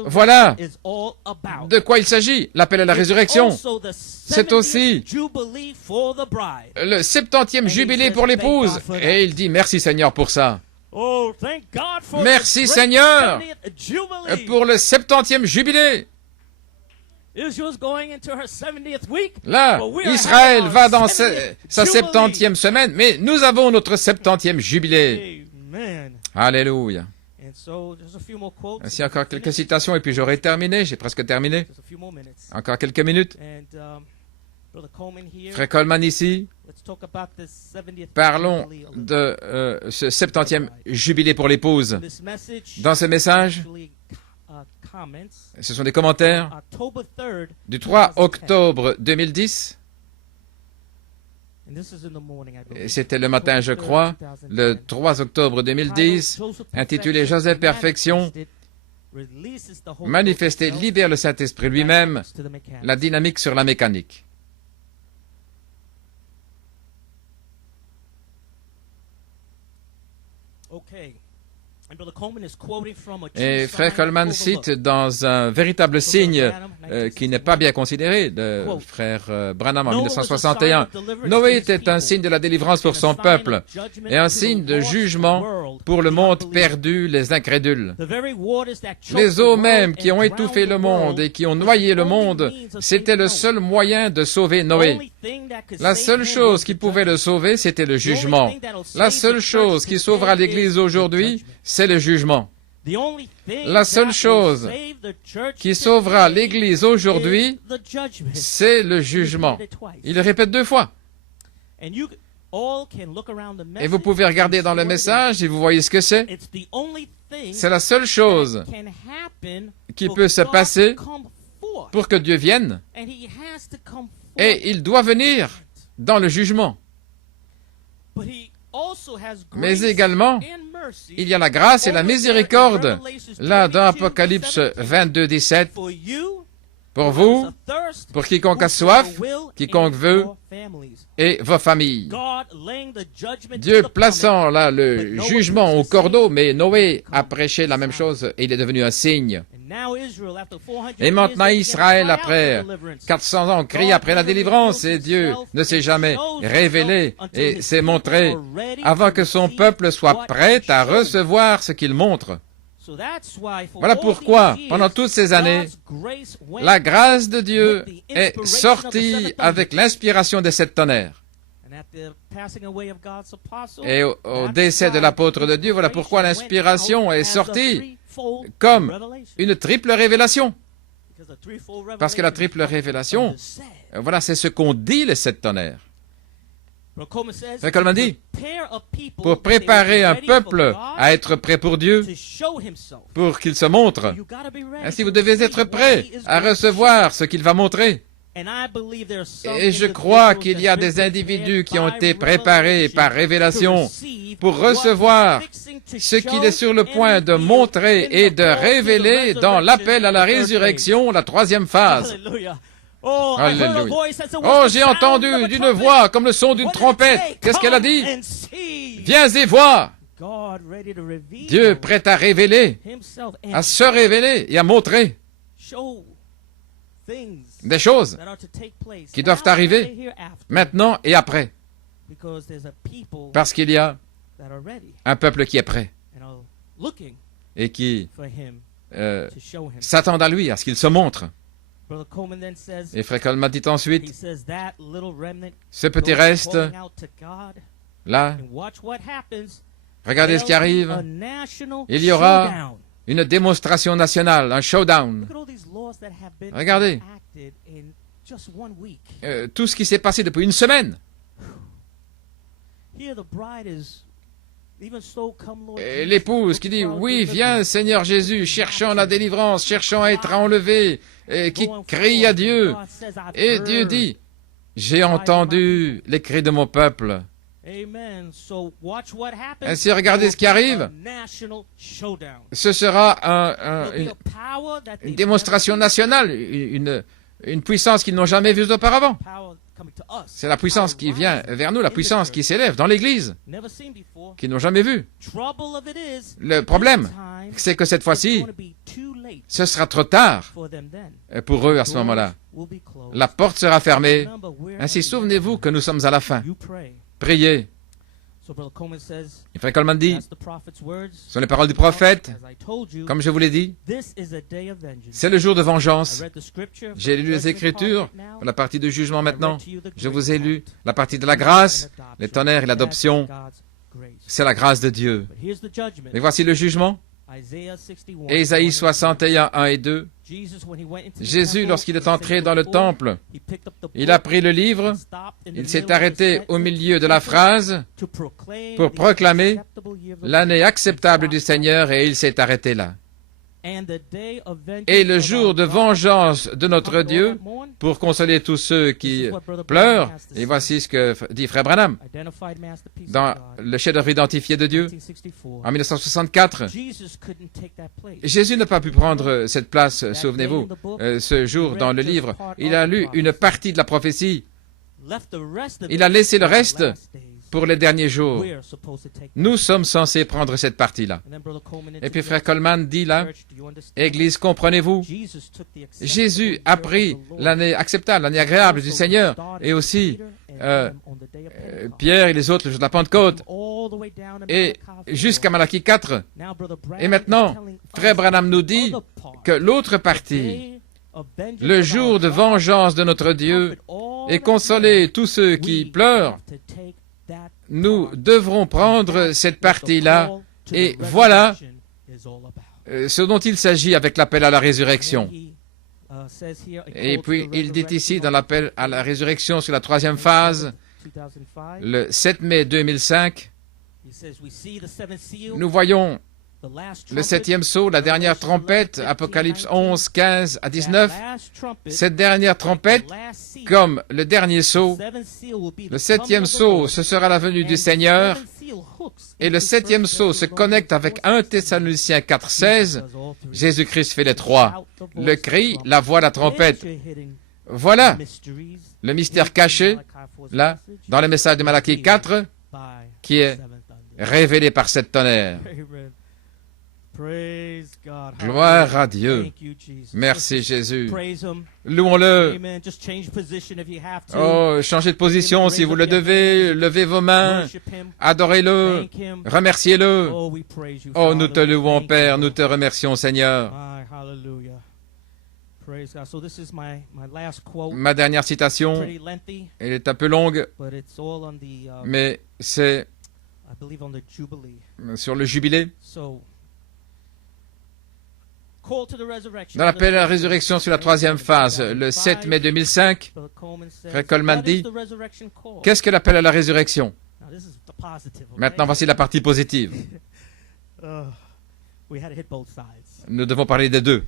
voilà de quoi il s'agit. L'appel à la résurrection, c'est aussi le 70e jubilé pour l'épouse. Et il dit, merci Seigneur pour ça. Merci Seigneur pour le 70e jubilé. Là, Israël va dans sa 70e semaine, mais nous avons notre 70e jubilé. Alléluia. Ainsi, encore quelques citations et puis j'aurai terminé. J'ai presque terminé. Encore quelques minutes. Frère Coleman ici, parlons de ce 70e jubilé pour l'épouse. Dans ce message, ce sont des commentaires du 3 octobre 2010. C'était le matin, je crois, le 3 octobre 2010, intitulé « Joseph Perfection, manifester, libère le Saint-Esprit lui-même, la dynamique sur la mécanique ». Et Frère Coleman cite dans un véritable signe qui n'est pas bien considéré de Frère Branham en 1961. Noé était un signe de la délivrance pour son peuple et un signe de jugement pour le monde perdu, les incrédules. Les eaux mêmes qui ont étouffé le monde et qui ont noyé le monde, c'était le seul moyen de sauver Noé. La seule chose qui pouvait le sauver, c'était le jugement. La seule chose qui sauvera l'Église aujourd'hui, c'est le jugement. La seule chose qui sauvera l'Église aujourd'hui, c'est le jugement. Il le répète 2 fois. Et vous pouvez regarder dans le message et vous voyez ce que c'est. C'est la seule chose qui peut se passer pour que Dieu vienne. Et il doit venir dans le jugement. Mais également, il y a la grâce et la miséricorde, là dans Apocalypse 22, 17, pour vous, pour quiconque a soif, quiconque veut, et vos familles. Dieu plaçant là le jugement au cordeau, mais Noé a prêché la même chose et il est devenu un signe. Et maintenant Israël, après 400 ans, crie après la délivrance et Dieu ne s'est jamais révélé et s'est montré avant que son peuple soit prêt à recevoir ce qu'il montre. Voilà pourquoi, pendant toutes ces années, la grâce de Dieu est sortie avec l'inspiration des 7 tonnerres. Et au décès de l'apôtre de Dieu, voilà pourquoi l'inspiration est sortie comme une triple révélation. Parce que la triple révélation, voilà, c'est ce qu'ont dit les 7 tonnerres. Frère Coleman dit, pour préparer un peuple à être prêt pour Dieu, pour qu'il se montre, ainsi vous devez être prêt à recevoir ce qu'il va montrer. Et je crois qu'il y a des individus qui ont été préparés par révélation pour recevoir ce qu'il est sur le point de montrer et de révéler dans l'appel à la résurrection, la 3e phase. Alléluia. Oh, j'ai entendu d'une voix comme le son d'une trompette. Qu'est-ce qu'elle a dit? Viens et vois. Dieu prêt à révéler, à se révéler et à montrer des choses qui doivent arriver maintenant et après. Parce qu'il y a un peuple qui est prêt et qui s'attendent à lui, à ce qu'il se montre. Et Frère Coleman dit ensuite, ce petit reste, là, regardez ce qui arrive. Il y aura une démonstration nationale, un showdown. Regardez tout ce qui s'est passé depuis une semaine. Et l'épouse qui dit, oui, viens Seigneur Jésus, cherchons la délivrance, cherchons à être enlevés, et qui crie à Dieu. Et Dieu dit, j'ai entendu les cris de mon peuple. Ainsi, regardez ce qui arrive. Ce sera une démonstration nationale, une puissance qu'ils n'ont jamais vue auparavant. C'est la puissance qui vient vers nous, la puissance qui s'élève dans l'Église, qu'ils n'ont jamais vue. Le problème, c'est que cette fois-ci, ce sera trop tard pour eux à ce moment-là. La porte sera fermée. Ainsi, souvenez-vous que nous sommes à la fin. Priez. Et Frère Coleman dit, ce sont les paroles du prophète, comme je vous l'ai dit, c'est le jour de vengeance. J'ai lu les Écritures, la partie de jugement maintenant, je vous ai lu la partie de la grâce, les tonnerres et l'adoption, c'est la grâce de Dieu. Mais voici le jugement. Ésaïe 61, 1 et 2. Jésus, lorsqu'il est entré dans le temple, il a pris le livre, il s'est arrêté au milieu de la phrase pour proclamer l'année acceptable du Seigneur et il s'est arrêté là. Et le jour de vengeance de notre Dieu, pour consoler tous ceux qui pleurent, et voici ce que dit Frère Branham dans le chef-d'œuvre identifié de Dieu en 1964. Jésus n'a pas pu prendre cette place, souvenez-vous, ce jour dans le livre. Il a lu une partie de la prophétie. Il a laissé le reste pour les derniers jours. Nous sommes censés prendre cette partie-là. Et puis Frère Coleman dit là, Église, comprenez-vous, Jésus a pris l'année acceptable, l'année agréable du Seigneur, et aussi Pierre et les autres le jour de la Pentecôte, et jusqu'à Malachie 4. Et maintenant, Frère Branham nous dit que l'autre partie, le jour de vengeance de notre Dieu, et consoler tous ceux qui pleurent, nous devrons prendre cette partie-là, et voilà ce dont il s'agit avec l'appel à la résurrection. Et puis, il dit ici, dans l'appel à la résurrection sur la troisième phase, le 7 mai 2005, nous voyons le septième sceau, la dernière trompette, Apocalypse 11, 15 à 19. Cette dernière trompette, comme le dernier sceau, le septième sceau, ce sera la venue du Seigneur. Et le septième sceau se connecte avec 1 Thessaloniciens 4, 16. Jésus-Christ fait les trois. Le cri, la voix, la trompette. Voilà le mystère caché, là, dans le message de Malachie 4, qui est révélé par cette tonnerre. Gloire à Dieu. Merci Jésus. Louons-le. Oh, changez de position si vous le devez. Levez vos mains. Adorez-le. Remerciez-le. Oh, nous te louons, Père. Nous te remercions, Seigneur. Ma dernière citation, elle est un peu longue, mais c'est sur le jubilé. Dans l'appel à la résurrection sur la troisième phase, le 7 mai 2005, Frère Coleman dit, qu'est-ce que l'appel à la résurrection? Maintenant, voici la partie positive. Nous devons parler des deux.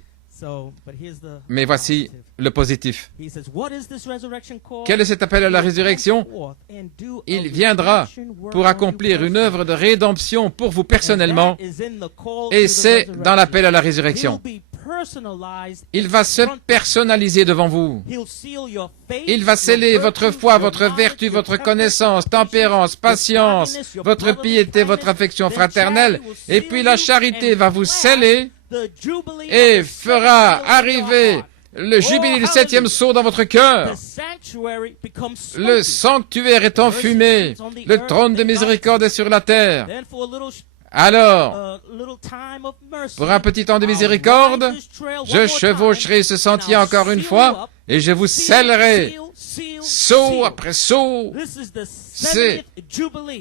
Mais voici le positif. Quel est cet appel à la résurrection? Il viendra pour accomplir une œuvre de rédemption pour vous personnellement, et c'est dans l'appel à la résurrection. Il va se personnaliser devant vous. Il va sceller votre foi, votre vertu, votre connaissance, tempérance, patience, votre piété, votre affection fraternelle, et puis la charité va vous sceller et fera arriver le jubilé du septième sceau dans votre cœur. Le sanctuaire est enfumé, le trône de miséricorde est sur la terre. Alors, pour un petit temps de miséricorde, je chevaucherai ce sentier encore une fois et je vous scellerai, saut après saut. C'est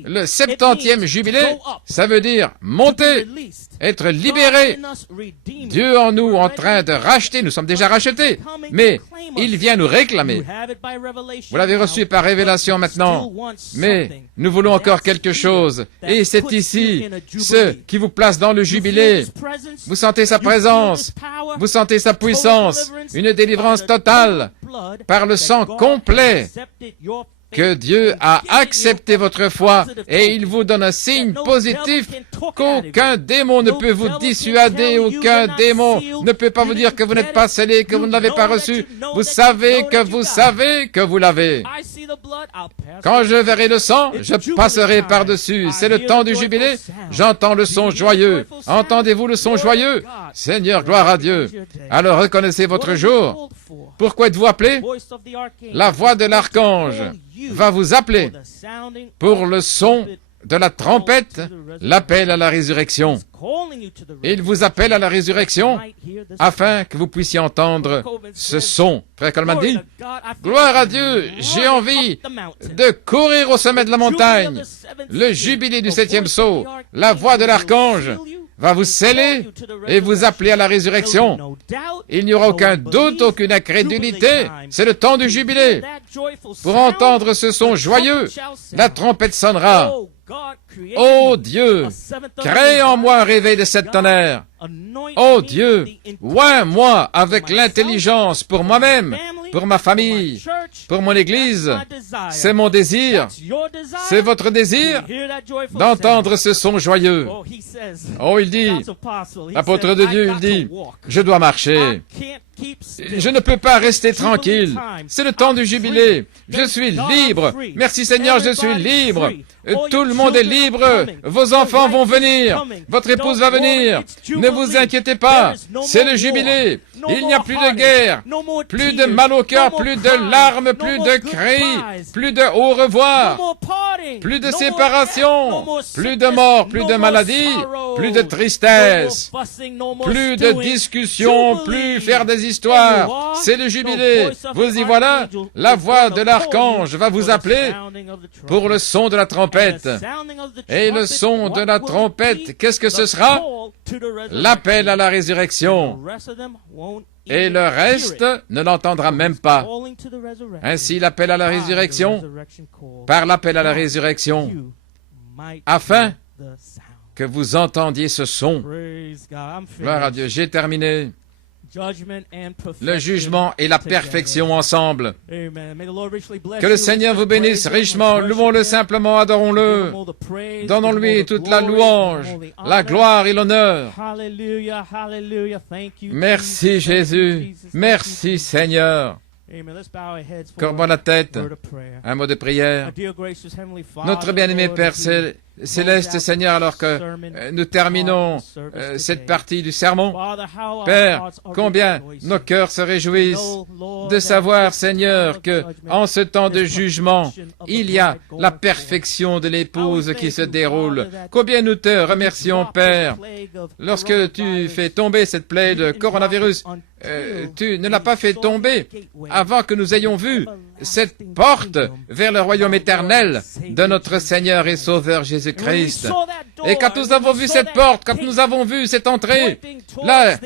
le 70e jubilé, ça veut dire monter, être libéré. Dieu en nous en train de racheter, nous sommes déjà rachetés, mais il vient nous réclamer. Vous l'avez reçu par révélation maintenant, mais nous voulons encore quelque chose. Et c'est ici, ce qui vous place dans le jubilé. Vous sentez sa présence, vous sentez sa puissance, une délivrance totale par le sang complet que Dieu a accepté votre foi et il vous donne un signe positif qu'aucun démon ne peut vous dissuader, aucun démon ne peut pas vous dire que vous n'êtes pas scellé, que vous ne l'avez pas reçu. Vous savez que vous l'avez. Quand je verrai le sang, je passerai par-dessus. C'est le temps du jubilé. J'entends le son joyeux. Entendez-vous le son joyeux? Seigneur, gloire à Dieu. Alors reconnaissez votre jour. Pourquoi êtes-vous appelé? La voix de l'archange va vous appeler pour le son de la trompette, l'appel à la résurrection. Il vous appelle à la résurrection afin que vous puissiez entendre ce son. Frère Coleman dit, gloire à Dieu, j'ai envie de courir au sommet de la montagne. Le jubilé du 7e sceau, la voix de l'archange va vous sceller et vous appeler à la résurrection. Il n'y aura aucun doute, aucune incrédulité. C'est le temps du jubilé. Pour entendre ce son joyeux, la trompette sonnera. Ô Dieu, crée en moi un réveil de sept tonnerres. Ô Dieu, oins-moi avec l'intelligence pour moi-même, pour ma famille, pour mon Église. C'est mon désir. C'est votre désir d'entendre ce son joyeux. Oh, il dit, apôtre de Dieu, il dit, je dois marcher. Je ne peux pas rester tranquille. C'est le temps du jubilé. Je suis libre. Merci Seigneur, je suis libre. Tout le monde est libre. Vos enfants vont venir. Votre épouse va venir. Ne vous inquiétez pas. C'est le jubilé. Il n'y a plus de guerre, plus de mal au cœur, plus de larmes, plus de cris, plus de au revoir, plus de séparation, plus de mort, plus de maladie, plus de tristesse, plus de discussions, plus faire des histoires. C'est le jubilé. Vous y voilà. La voix de l'archange va vous appeler pour le son de la trompette. Et le son de la trompette, qu'est-ce que ce sera? L'appel à la résurrection. Et le reste ne l'entendra même pas. Ainsi, l'appel à la résurrection, par l'appel à la résurrection, afin que vous entendiez ce son. Gloire à Dieu, j'ai terminé. Le jugement et la perfection ensemble. Que le Seigneur vous bénisse richement. Louons-le simplement, adorons-le. Donnons-lui toute la louange, la gloire et l'honneur. Merci Jésus. Merci Seigneur. Courbons la tête. Un mot de prière. Notre bien-aimé Père Céleste, Seigneur, alors que nous terminons cette partie du sermon, Père, combien nos cœurs se réjouissent de savoir, Seigneur, que en ce temps de jugement, il y a la perfection de l'épouse qui se déroule. Combien nous te remercions, Père, lorsque tu fais tomber cette plaie de coronavirus. Tu ne l'as pas fait tomber avant que nous ayons vu cette porte vers le royaume éternel de notre Seigneur et Sauveur Jésus-Christ. Et quand nous avons vu cette porte, quand nous avons vu cette entrée, là,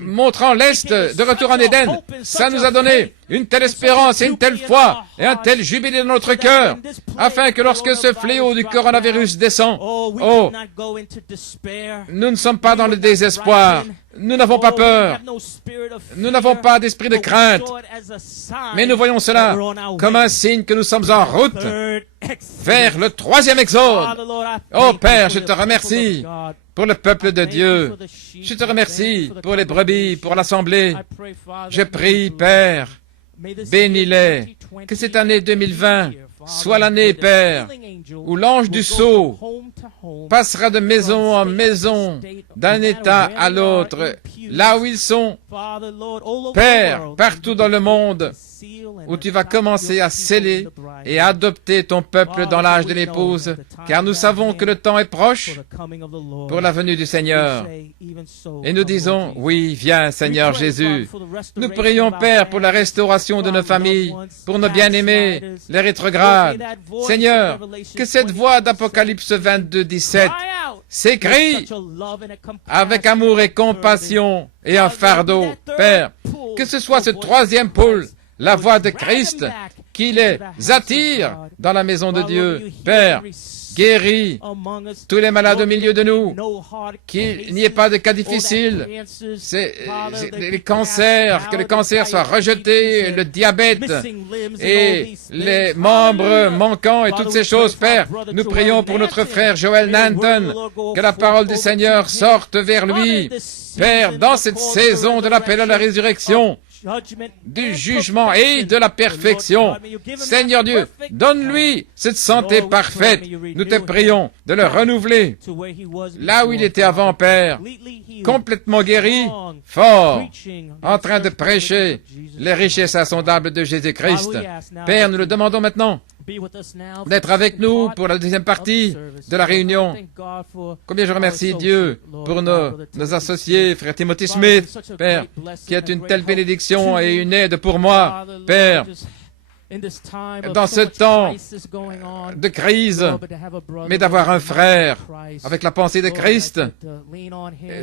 montrant l'Est de retour en Éden, ça nous a donné une telle espérance et une telle foi et un tel jubilé dans notre cœur, afin que lorsque ce fléau du coronavirus descend, nous ne sommes pas dans le désespoir. Nous n'avons pas peur. Nous n'avons pas d'esprit de crainte. Mais nous voyons cela comme un signe que nous sommes en route vers le 3e exode. Oh Père, je te remercie pour le peuple de Dieu. Je te remercie pour les brebis, pour l'Assemblée. Je prie, Père, bénis-les. Que cette année 2020 soit l'année, Père, où l'ange du sceau passera de maison en maison, d'un état à l'autre, là où ils sont. Père, partout dans le monde, où tu vas commencer à sceller et à adopter ton peuple dans l'âge de l'épouse, car nous savons que le temps est proche pour la venue du Seigneur. Et nous disons, oui, viens Seigneur Jésus. Nous prions, Père, pour la restauration de nos familles, pour nos bien-aimés, les rétrogrades. Seigneur, que cette voix d'Apocalypse 22, 17 s'écrie avec amour et compassion et un fardeau, Père, que ce soit ce troisième pôle, la voix de Christ, qui les attire dans la maison de Dieu. Père, guéris tous les malades au milieu de nous, qu'il n'y ait pas de cas difficiles, les cancers, que le cancer soit rejeté, le diabète et les membres manquants et toutes ces choses. Père, nous prions pour notre frère Joel Nanton, que la parole du Seigneur sorte vers lui. Père, dans cette saison de l'appel à la résurrection, du jugement et de la perfection. Seigneur Dieu, donne-lui cette santé parfaite. Nous te prions de le renouveler là où il était avant, Père, complètement guéri, fort, en train de prêcher les richesses insondables de Jésus-Christ. Père, nous le demandons maintenant d'être avec nous pour la deuxième partie de la réunion. Combien je remercie Dieu pour nos associés, frère Timothy Smith, Père, qui est une telle bénédiction et une aide pour moi, Père, dans ce temps de crise, mais d'avoir un frère avec la pensée de Christ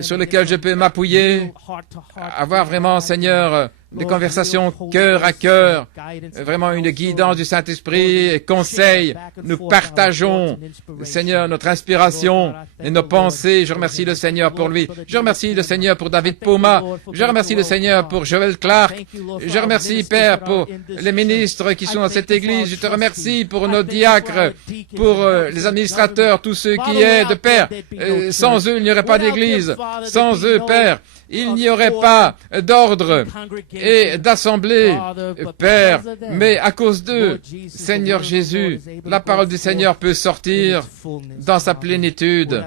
sur lequel je peux m'appuyer, avoir vraiment, Seigneur, des conversations cœur à cœur, vraiment une guidance du Saint-Esprit et conseils. Nous partageons, Seigneur, notre inspiration et nos pensées. Je remercie le Seigneur pour lui. Je remercie le Seigneur pour David Poma. Je remercie le Seigneur pour Joel Clark. Je remercie, Père, pour les ministres qui sont dans cette église. Je te remercie pour nos diacres, pour les administrateurs, tous ceux qui aident, Père. Sans eux, il n'y aurait pas d'église. Sans eux, Père, il n'y aurait pas d'ordre et d'assemblée, Père, mais à cause d'eux, Seigneur Jésus, la parole du Seigneur peut sortir dans sa plénitude,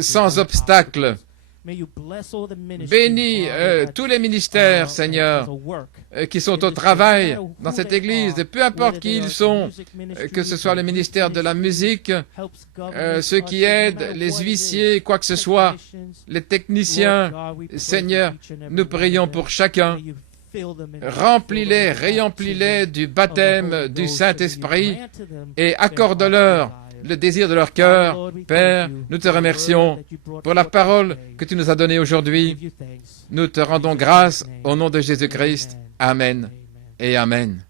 sans obstacle. Bénis tous les ministères, Seigneur, qui sont au travail dans cette Église, et peu importe qui ils sont, que ce soit le ministère de la musique, ceux qui aident, les huissiers, quoi que ce soit, les techniciens. Seigneur, nous prions pour chacun. Remplis-les, réemplis-les du baptême du Saint-Esprit et accorde-leur le désir de leur cœur. Père, nous te remercions pour la parole que tu nous as donnée aujourd'hui. Nous te rendons grâce au nom de Jésus-Christ. Amen et Amen.